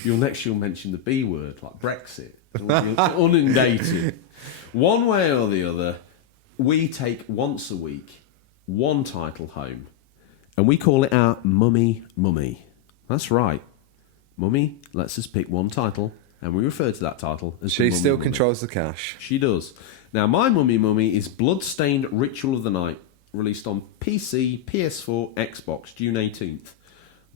You'll mention the B word, like Brexit. You'll inundate it. One way or the other, we take once a week one title home, and we call it our Mummy. That's right. Mummy lets us pick one title, and we refer to that title as She the still Mummy. controls the cash. She does. Now, my Mummy is Bloodstained Ritual of the Night, released on PC, PS4, Xbox, June 18th.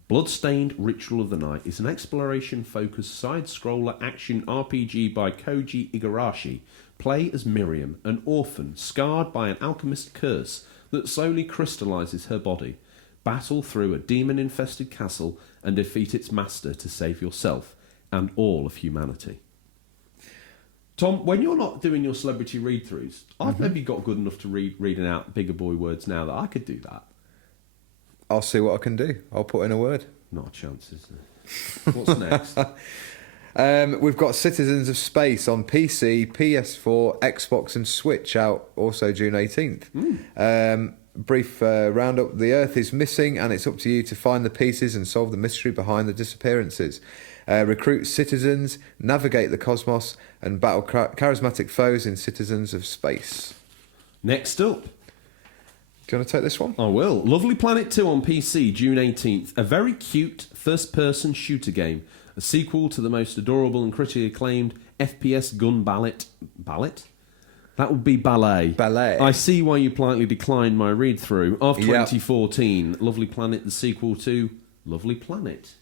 Bloodstained Ritual of the Night is an exploration-focused side-scroller action RPG by Koji Igarashi. Play as Miriam, an orphan scarred by an alchemist curse that slowly crystallizes her body. Battle through a demon-infested castle and defeat its master to save yourself and all of humanity. Tom, when you're not doing your celebrity read-throughs, I've maybe got good enough to reading out bigger boy words now that I could do that. I'll see what I can do. I'll put in a word. Not a chance, is there? What's next? We've got Citizens of Space on PC, PS4, Xbox and Switch out also June 18th. brief roundup. The Earth is missing, and it's up to you to find the pieces and solve the mystery behind the disappearances. Recruit citizens, navigate the cosmos, and battle charismatic foes in Citizens of Space. Next up. Do you want to take this one? I will. Lovely Planet 2 on PC, June 18th. A very cute first-person shooter game. A sequel to the most adorable and critically acclaimed FPS gun ballet. That would be ballet. Ballet. I see why you politely declined my read-through. Of 2014, Lovely Planet, the sequel to Lovely Planet,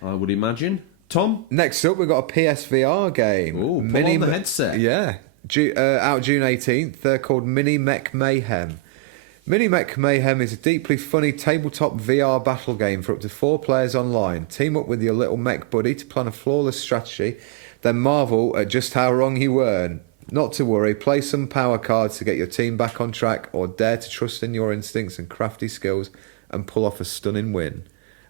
I would imagine. Tom? Next up, we've got a PSVR game. Ooh, pull on the headset. Yeah. Out June 18th. They're called Mini Mech Mayhem. Mini Mech Mayhem is a deeply funny tabletop VR battle game for up to 4 players online. Team up with your little mech buddy to plan a flawless strategy, then marvel at just how wrong you were. Not to worry, play some power cards to get your team back on track, or dare to trust in your instincts and crafty skills and pull off a stunning win.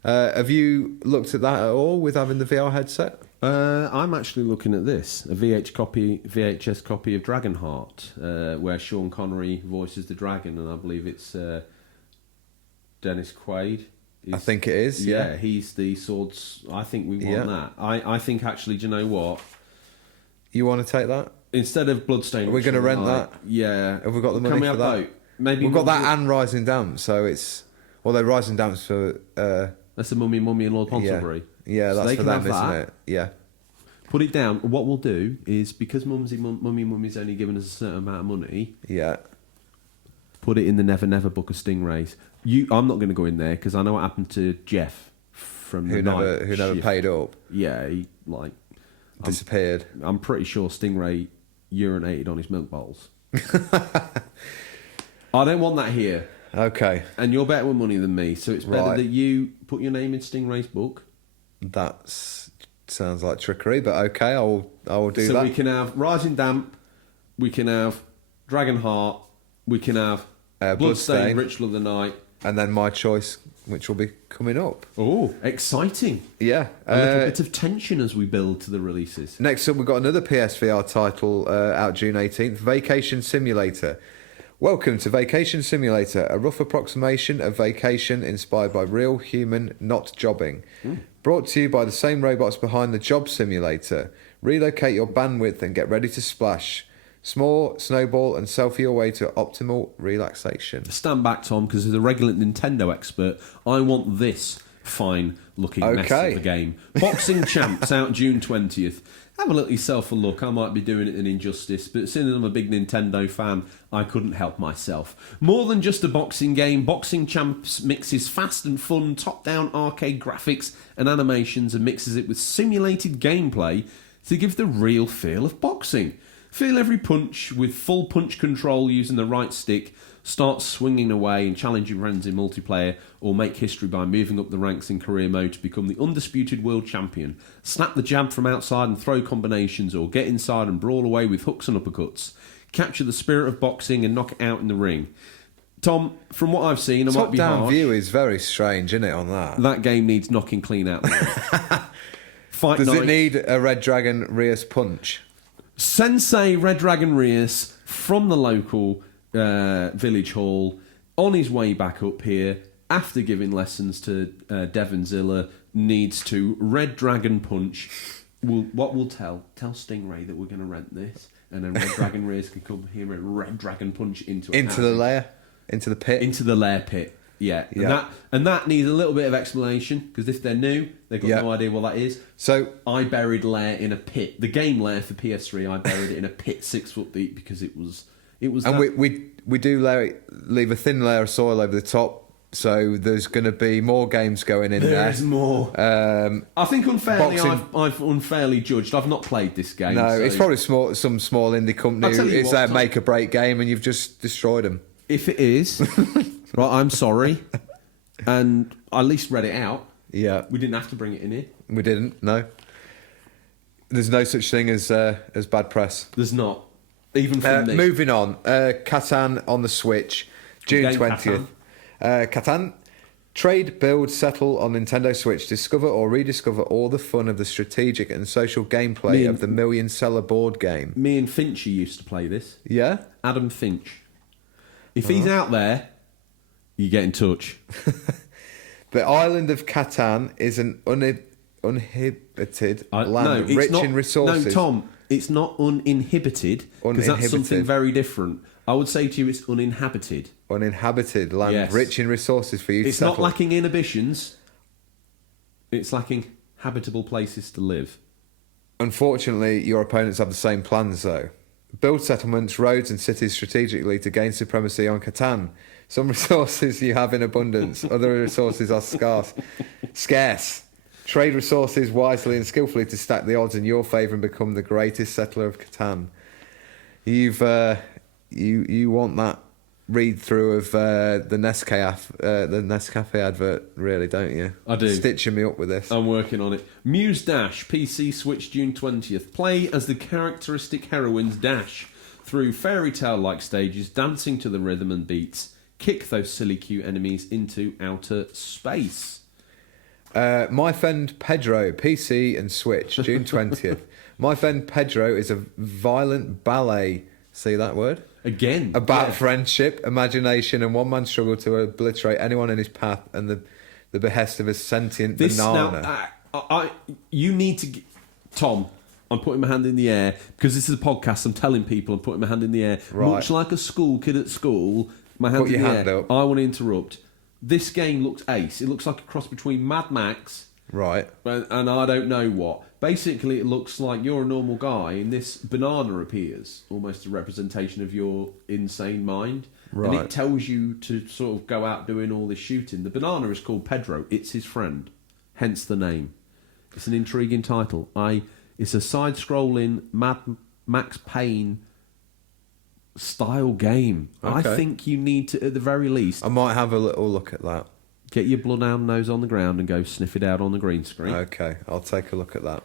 Have you looked at that at all with having the VR headset? I'm actually looking at this, a VHS copy of Dragonheart, where Sean Connery voices the dragon, and I believe it's Dennis Quaid. I think it is. Yeah, he's the swords. I think we want that. I think actually, do you know what? You want to take that? Instead of Bloodstained. Are we going to rent that? Yeah. Have we got the money for that? Both? Maybe we've got that and Rising Damp, so it's... Although Rising Damp's for... that's the Mummy and Lord Ponsonbury. Yeah, so that's for them, isn't it? Yeah. Put it down. What we'll do is, because Mummy's only given us a certain amount of money... Yeah. Put it in the Never Never book of Stingrays. I'm not going to go in there, because I know what happened to Jeff from the night who never paid up. Yeah, he, disappeared. I'm pretty sure Stingray urinated on his milk bowls. I don't want that here. Okay. And you're better with money than me, so it's better that you put your name in Stingray's book. That sounds like trickery, but okay, I will do that. So we can have Rising Damp, we can have Dragonheart, we can have Bloodstained Ritual of the Night. And then my choice, which will be coming up. Oh, exciting. Yeah. A little bit of tension as we build to the releases. Next up, we've got another PSVR title out June 18th, Vacation Simulator. Welcome to Vacation Simulator, a rough approximation of vacation inspired by real human not jobbing. Brought to you by the same robots behind the Job Simulator. Relocate your bandwidth and get ready to splash. S'more, snowball, and selfie your way to optimal relaxation. Stand back, Tom, because as a regular Nintendo expert, I want this fine-looking mess of the game. Boxing Champs out June 20th. Have a little yourself a look. I might be doing it an injustice, but seeing as I'm a big Nintendo fan, I couldn't help myself. More than just a boxing game, Boxing Champs mixes fast and fun top-down arcade graphics and animations and mixes it with simulated gameplay to give the real feel of boxing. Feel every punch with full punch control using the right stick. Start swinging away and challenge your friends in multiplayer, or make history by moving up the ranks in career mode to become the undisputed world champion. Snap the jab from outside and throw combinations, or get inside and brawl away with hooks and uppercuts. Capture the spirit of boxing and knock it out in the ring. Tom, from what I've seen, I might be harsh. Top-down view is very strange, isn't it, on that? That game needs knocking clean out. Fight Does Night. it need a Red Dragon Rios punch? Sensei Red Dragon Rios from the local village hall, on his way back up here, after giving lessons to Devon Zilla, needs to Red Dragon punch. What we'll tell Stingray that we're going to rent this, and then Red Dragon Rios can come here and Red Dragon punch into the lair, into the pit, into the lair pit. Yeah, and that needs a little bit of explanation, because if they're new, they've got no idea what that is. So I buried lair in a pit. The game lair for PS3, I buried it in a pit 6 foot deep because it was. And we do leave a thin layer of soil over the top, so there's going to be more games going in there. There's more. I think unfairly, boxing... I've unfairly judged. I've not played this game. No, so... it's probably some small indie company. It's their make or break game, and you've just destroyed them. If it is, right, I'm sorry, and I at least read it out. Yeah, we didn't have to bring it in here. We didn't. No, there's no such thing as bad press. There's not. Even from me. Moving on, Catan on the Switch, June 20th. Catan, trade, build, settle on Nintendo Switch. Discover or rediscover all the fun of the strategic and social gameplay of the million-seller board game. Me and Finchy used to play this. Yeah? Adam Finch. If he's out there, you get in touch. The island of Catan is an uninhibited land rich in resources. No, Tom, it's not uninhibited, because that's something very different. I would say to you it's uninhabited. Uninhabited land rich in resources for you to settle. It's not lacking inhibitions. It's lacking habitable places to live. Unfortunately, your opponents have the same plans, though. Build settlements, roads and cities strategically to gain supremacy on Catan. Some resources you have in abundance, other resources are scarce. Trade resources wisely and skillfully to stack the odds in your favour and become the greatest settler of Catan. You want that read through of the Nescafe advert, really, don't you? I do. Stitching me up with this. I'm working on it. Muse Dash, PC Switch, June 20th. Play as the characteristic heroines Dash through fairy tale-like stages, dancing to the rhythm and beats. Kick those silly cute enemies into outer space. My Friend Pedro, PC and Switch, June 20th. My Friend Pedro is a violent ballet. See that word? Again. About friendship, imagination, and one-man struggle to obliterate anyone in his path and the behest of a sentient banana. Now, you need to... Tom, I'm putting my hand in the air, because this is a podcast, I'm telling people I'm putting my hand in the air. Right. Much like a school kid at school, my hand in the air. Up. I want to interrupt. This game looks ace. It looks like a cross between Mad Max... Right. And I don't know what. Basically, it looks like you're a normal guy, and this banana appears, almost a representation of your insane mind. Right. And it tells you to sort of go out doing all this shooting. The banana is called Pedro. It's his friend. Hence the name. It's an intriguing title. It's a side-scrolling Mad Max Payne style game. Okay. I think you need to, at the very least... I might have a little look at that. Get your bloodhound nose on the ground and go sniff it out on the green screen. Okay, I'll take a look at that.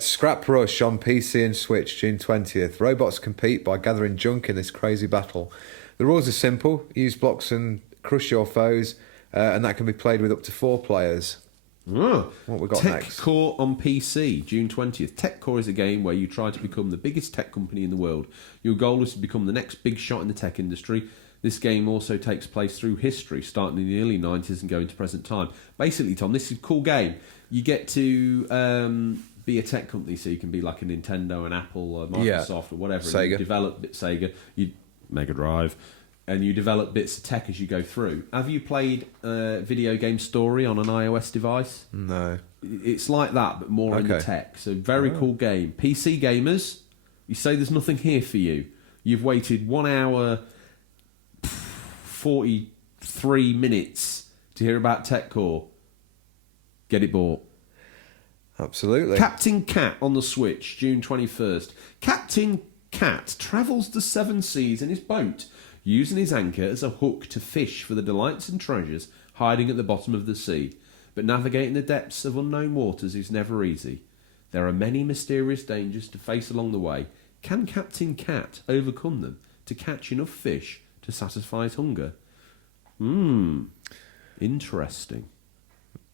Scrap Rush on PC and Switch, June 20th. Robots compete by gathering junk in this crazy battle. The rules are simple. Use blocks and crush your foes, and that can be played with up to 4 players. What we got next? Tech Core on PC, June 20th. Tech Core is a game where you try to become the biggest tech company in the world. Your goal is to become the next big shot in the tech industry. This game also takes place through history, starting in the early 90s and going to present time. Basically, Tom, this is a cool game. You get to be a tech company, so you can be like a Nintendo, an Apple, or Microsoft, or whatever. Sega. And you develop Sega, Megadrive, and you develop bits of tech as you go through. Have you played Video Game Story on an iOS device? No. It's like that, but more in the tech. So very cool game. PC gamers, you say there's nothing here for you. You've waited 1 hour... 43 minutes to hear about Tech Core. Get it bought. Absolutely. Captain Cat on the Switch, June 21st. Captain Cat travels the 7 seas in his boat, using his anchor as a hook to fish for the delights and treasures hiding at the bottom of the sea. But navigating the depths of unknown waters is never easy. There are many mysterious dangers to face along the way. Can Captain Cat overcome them to catch enough fish to satisfy his hunger? Interesting.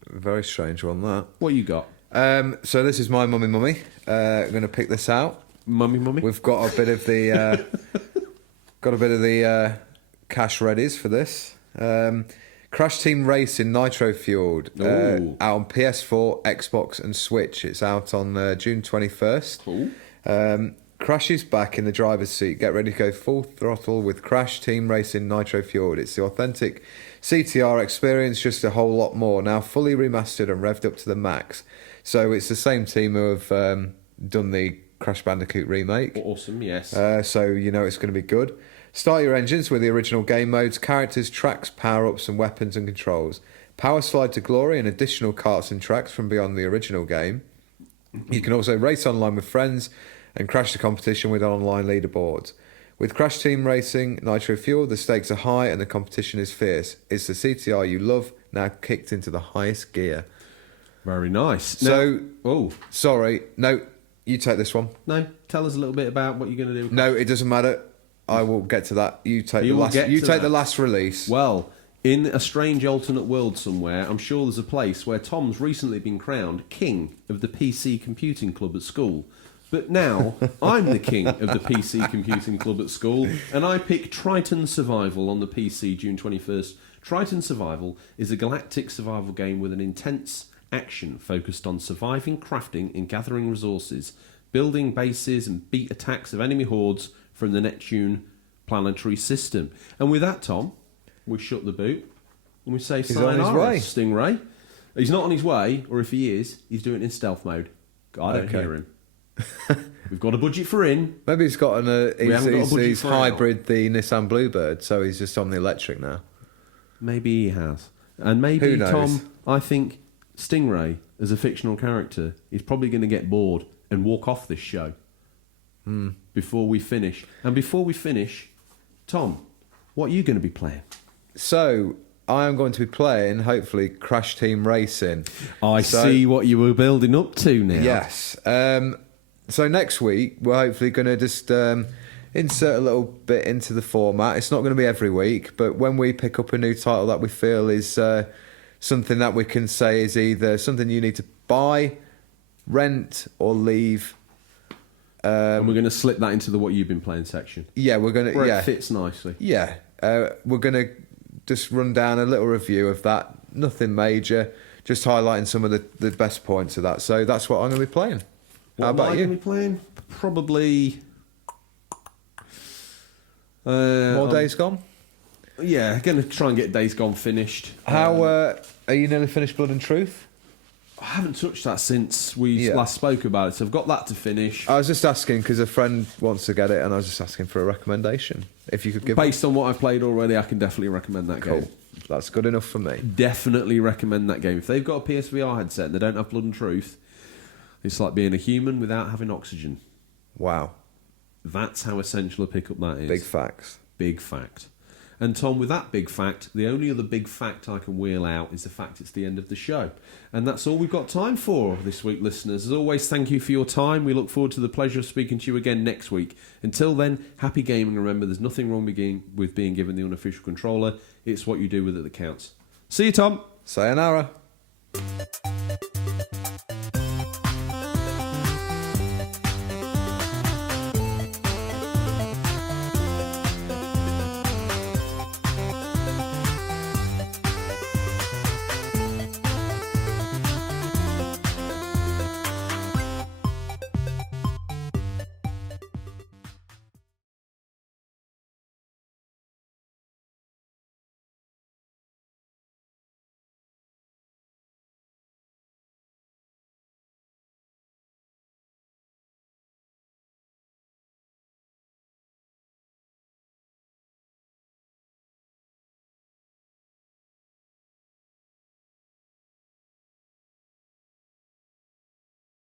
Very strange one, that. What you got? So this is my mummy. I'm going to pick this out. Mummy. We've got a bit of the cash readies for this. Crash Team Racing Nitro Fueled, out on PS4, Xbox and Switch. It's out on June 21st. Cool. Crash is back in the driver's seat. Get ready to go full throttle with Crash Team Racing Nitro Fueled. It's the authentic CTR experience, just a whole lot more. Now fully remastered and revved up to the max. So it's the same team who have done the Crash Bandicoot remake. Awesome, yes. So you know it's going to be good. Start your engines with the original game modes, characters, tracks, power-ups and weapons and controls. Power Slide to Glory and additional karts and tracks from beyond the original game. You can also race online with friends and crash the competition with online leaderboards. With Crash Team Racing Nitro Fuel, the stakes are high and the competition is fierce. It's the CTR you love, now kicked into the highest gear. Very nice. Sorry, no, you take this one. No, tell us a little bit about what you're going to do. No, it doesn't matter. I will get to that. You take the last release. Well, in a strange alternate world somewhere, I'm sure there's a place where Tom's recently been crowned king of the PC computing club at school. But now, I'm the king of the PC computing club at school, and I pick Triton Survival on the PC June 21st, Triton Survival is a galactic survival game with an intense action focused on surviving, crafting, and gathering resources, building bases and beat attacks of enemy hordes from the Neptune planetary system. And with that, Tom, we shut the boot and we say He's on his sayonara, way. Stingray. He's not on his way, or if he is, he's doing it in stealth mode. I don't hear him. We've got a budget for in. Maybe he's got he's for out. hybrid the Nissan Bluebird, so he's just on the electric now. Maybe he has. And maybe, Who knows? Tom, I think Stingray, as a fictional character, is probably going to get bored and walk off this show before we finish. And before we finish, Tom, what are you going to be playing? So I am going to be playing, hopefully, Crash Team Racing. I see what you were building up to now. Yes. So next week, we're hopefully going to just insert a little bit into the format. It's not going to be every week, but when we pick up a new title that we feel is something that we can say is either something you need to buy, rent, or leave. And we're going to slip that into the what you've been playing section. Yeah, we're going to. Where Yeah, it fits nicely. yeah. We're going to just run down a little review of that. Nothing major, just highlighting some of the best points of that. So that's what I'm going to be playing. What How am about I you? going to be playing? Probably... More Days Gone? Yeah, going to try and get Days Gone finished. How are you nearly finished Blood and Truth? I haven't touched that since we last spoke about it, so I've got that to finish. I was just asking because a friend wants to get it, and I was just asking for a recommendation. If you could give Based on what I've played already, I can definitely recommend that cool, game. that's good enough for me. Definitely recommend that game. If they've got a PSVR headset and they don't have Blood and Truth, it's like being a human without having oxygen. Wow, That's how essential a pickup that is. big facts. Big fact. And Tom, with that big fact, the only other big fact I can wheel out is the fact it's the end of the show. And that's all we've got time for this week, listeners. As always, thank you for your time. We look forward to the pleasure of speaking to you again next week. Until then, happy gaming. Remember, there's nothing wrong with being given the unofficial controller. It's what you do with it that counts. See you, Tom. Sayonara.